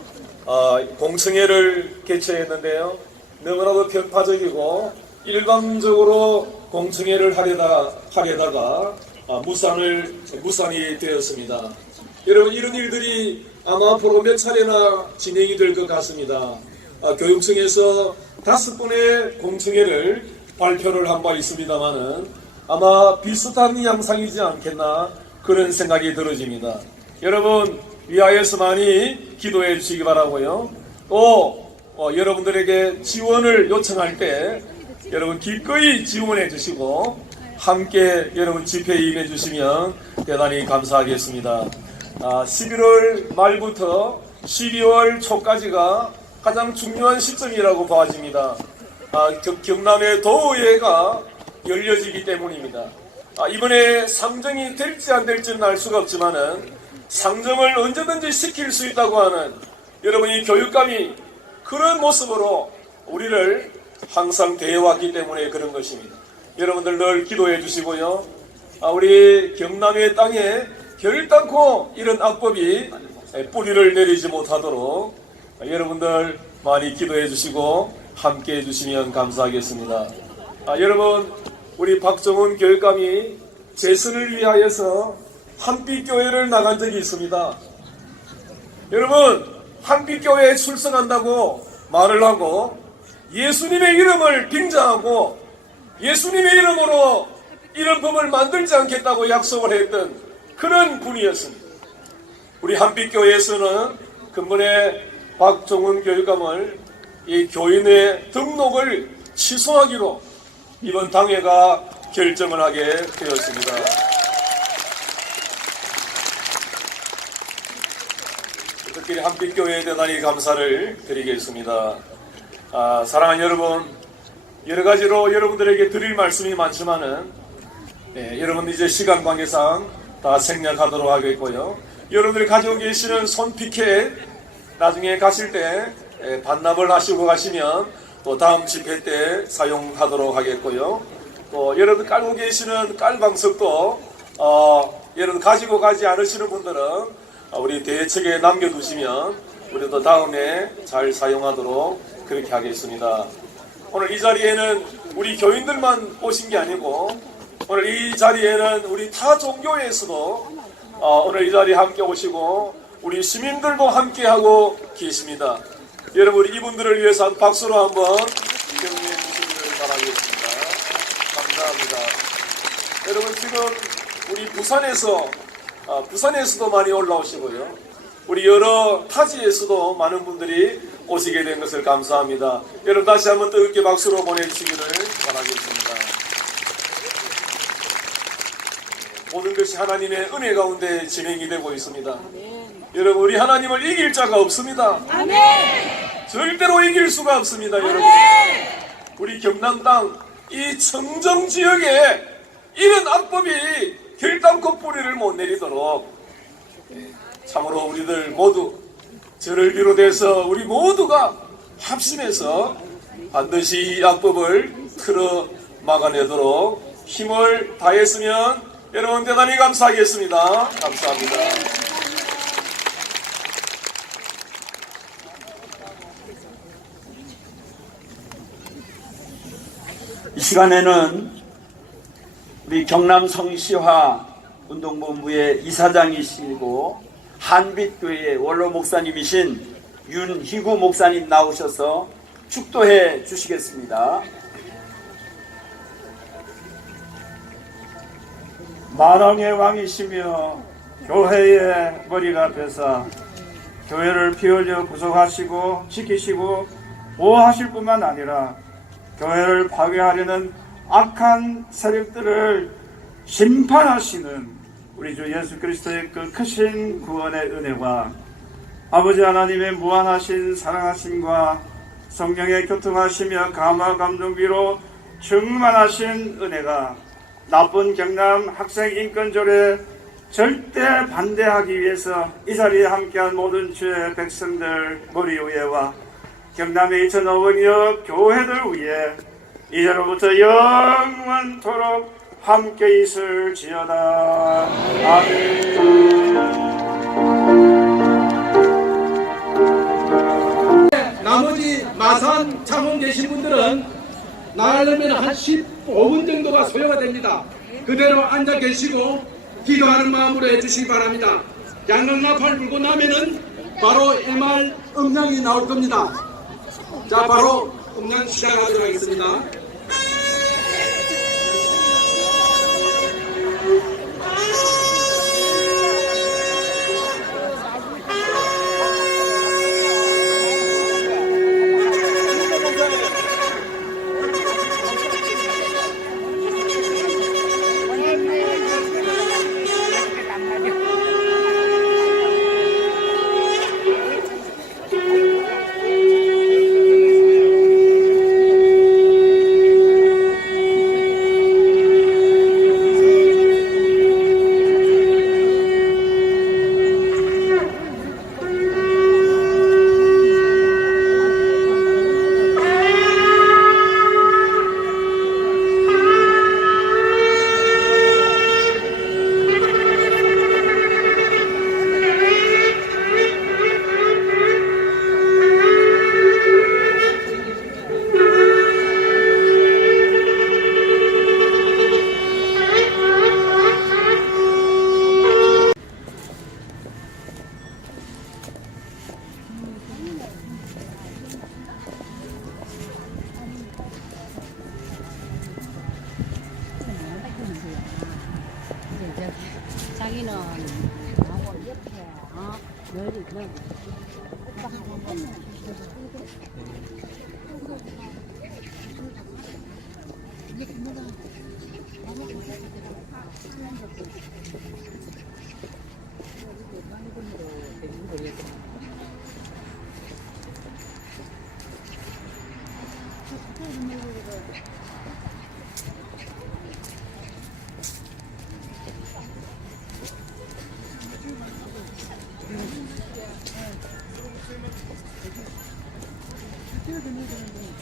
공청회를 개최했는데요. 너무나도 편파적이고 일방적으로 공청회를 하려다가 무산이 되었습니다. 여러분 이런 일들이 아마 앞으로 몇 차례나 진행이 될 것 같습니다. 교육청에서 5번의 공청회를 발표를 한 바 있습니다만은 아마 비슷한 양상이지 않겠나 그런 생각이 들어집니다. 여러분 위하여서 많이 기도해 주시기 바라고요. 또 여러분들에게 지원을 요청할 때 여러분 기꺼이 지원해 주시고 함께 여러분 집회에 임해 주시면 대단히 감사하겠습니다. 11월 말부터 12월 초까지가 가장 중요한 시점이라고 봐집니다. 경남의 도의회가 열려지기 때문입니다. 이번에 상정이 될지 안 될지는 알 수가 없지만은 상정을 언제든지 시킬 수 있다고 하는 여러분이 교육감이 그런 모습으로 우리를 항상 대해왔기 때문에 그런 것입니다. 여러분들 늘 기도해 주시고요. 우리 경남의 땅에 결단코 이런 악법이 뿌리를 내리지 못하도록 여러분들 많이 기도해 주시고 함께 해 주시면 감사하겠습니다. 여러분 우리 박정훈 교육감이 재선을 위하여서 한빛교회를 나간 적이 있습니다. 여러분 한빛교회에 출석한다고 말을 하고 예수님의 이름을 빙자하고 예수님의 이름으로 이런 법을 만들지 않겠다고 약속을 했던 그런 분이었습니다. 우리 한빛교회에서는 근본에 박정훈 교육감을 이 교인의 등록을 취소하기로 이번 당회가 결정을 하게 되었습니다. 특히 한빛교회에 대단히 감사를 드리겠습니다. 사랑하는 여러분, 여러 가지로 여러분들에게 드릴 말씀이 많지만은 여러분 이제 시간 관계상 다 생략하도록 하겠고요. 여러분들이 가지고 계시는 손 피켓 나중에 가실 때 반납을 하시고 가시면 또 다음 집회 때 사용하도록 하겠고요. 또 여러분 깔고 계시는 깔방석도 여러분 가지고 가지 않으시는 분들은 우리 대책에 남겨두시면 우리도 다음에 잘 사용하도록 그렇게 하겠습니다. 오늘 이 자리에는 우리 교인들만 오신 게 아니고 오늘 이 자리에는 우리 타 종교에서도 오늘 이 자리에 함께 오시고 우리 시민들도 함께 하고 계십니다. 여러분 이분들을 위해서 한 박수로 한번 격려해 주시기를 바라겠습니다. 감사합니다. 여러분 지금 우리 부산에서도 많이 올라오시고요. 우리 여러 타지에서도 많은 분들이 오시게 된 것을 감사합니다. 여러분 다시 한번 뜨겁게 박수로 보내주시기를 바라겠습니다. 모든 것이 하나님의 은혜 가운데 진행이 되고 있습니다. 여러분 우리 하나님을 이길 자가 없습니다. 절대로 이길 수가 없습니다. 여러분 우리 경남 땅 이 청정지역에 이런 악법이 결단코 뿌리를 못 내리도록 참으로 우리들 모두 저를 비롯해서 우리 모두가 합심해서 반드시 이 악법을 틀어 막아내도록 힘을 다했으면 여러분 대단히 감사하겠습니다. 감사합니다. 이 시간에는 우리 경남 성시화 운동본부의 이사장이시고 한빛교회의 원로 목사님이신 윤희구 목사님 나오셔서 축도해 주시겠습니다. 만왕의 왕이시며 교회의 머리가 되사 교회를 피 흘려 구속하시고 지키시고 보호하실 뿐만 아니라 교회를 파괴하려는 악한 세력들을 심판하시는 우리 주 예수 그리스도의 그 크신 구원의 은혜와 아버지 하나님의 무한하신 사랑하심과 성령의 교통하시며 감화 감동비로 충만하신 은혜가 나쁜 경남 학생인권조례 절대 반대하기 위해서 이 자리에 함께한 모든 주의 백성들 머리 위에와 경남의 2,500여 교회들 위해 이제로부터 영원토록 함께 있을지어다. 아멘. 나머지 마산 창원 계신 분들은 나가려면 한 15분 정도가 소요가 됩니다. 그대로 앉아 계시고 기도하는 마음으로 해주시기 바랍니다. 양강나팔 불고 나면은 바로 MR 음량이 나올 겁니다. 자, 바로 음량 시작하도록 하겠습니다. 자기는 나하고 옆에 널리 오빠 한번 뛰어드는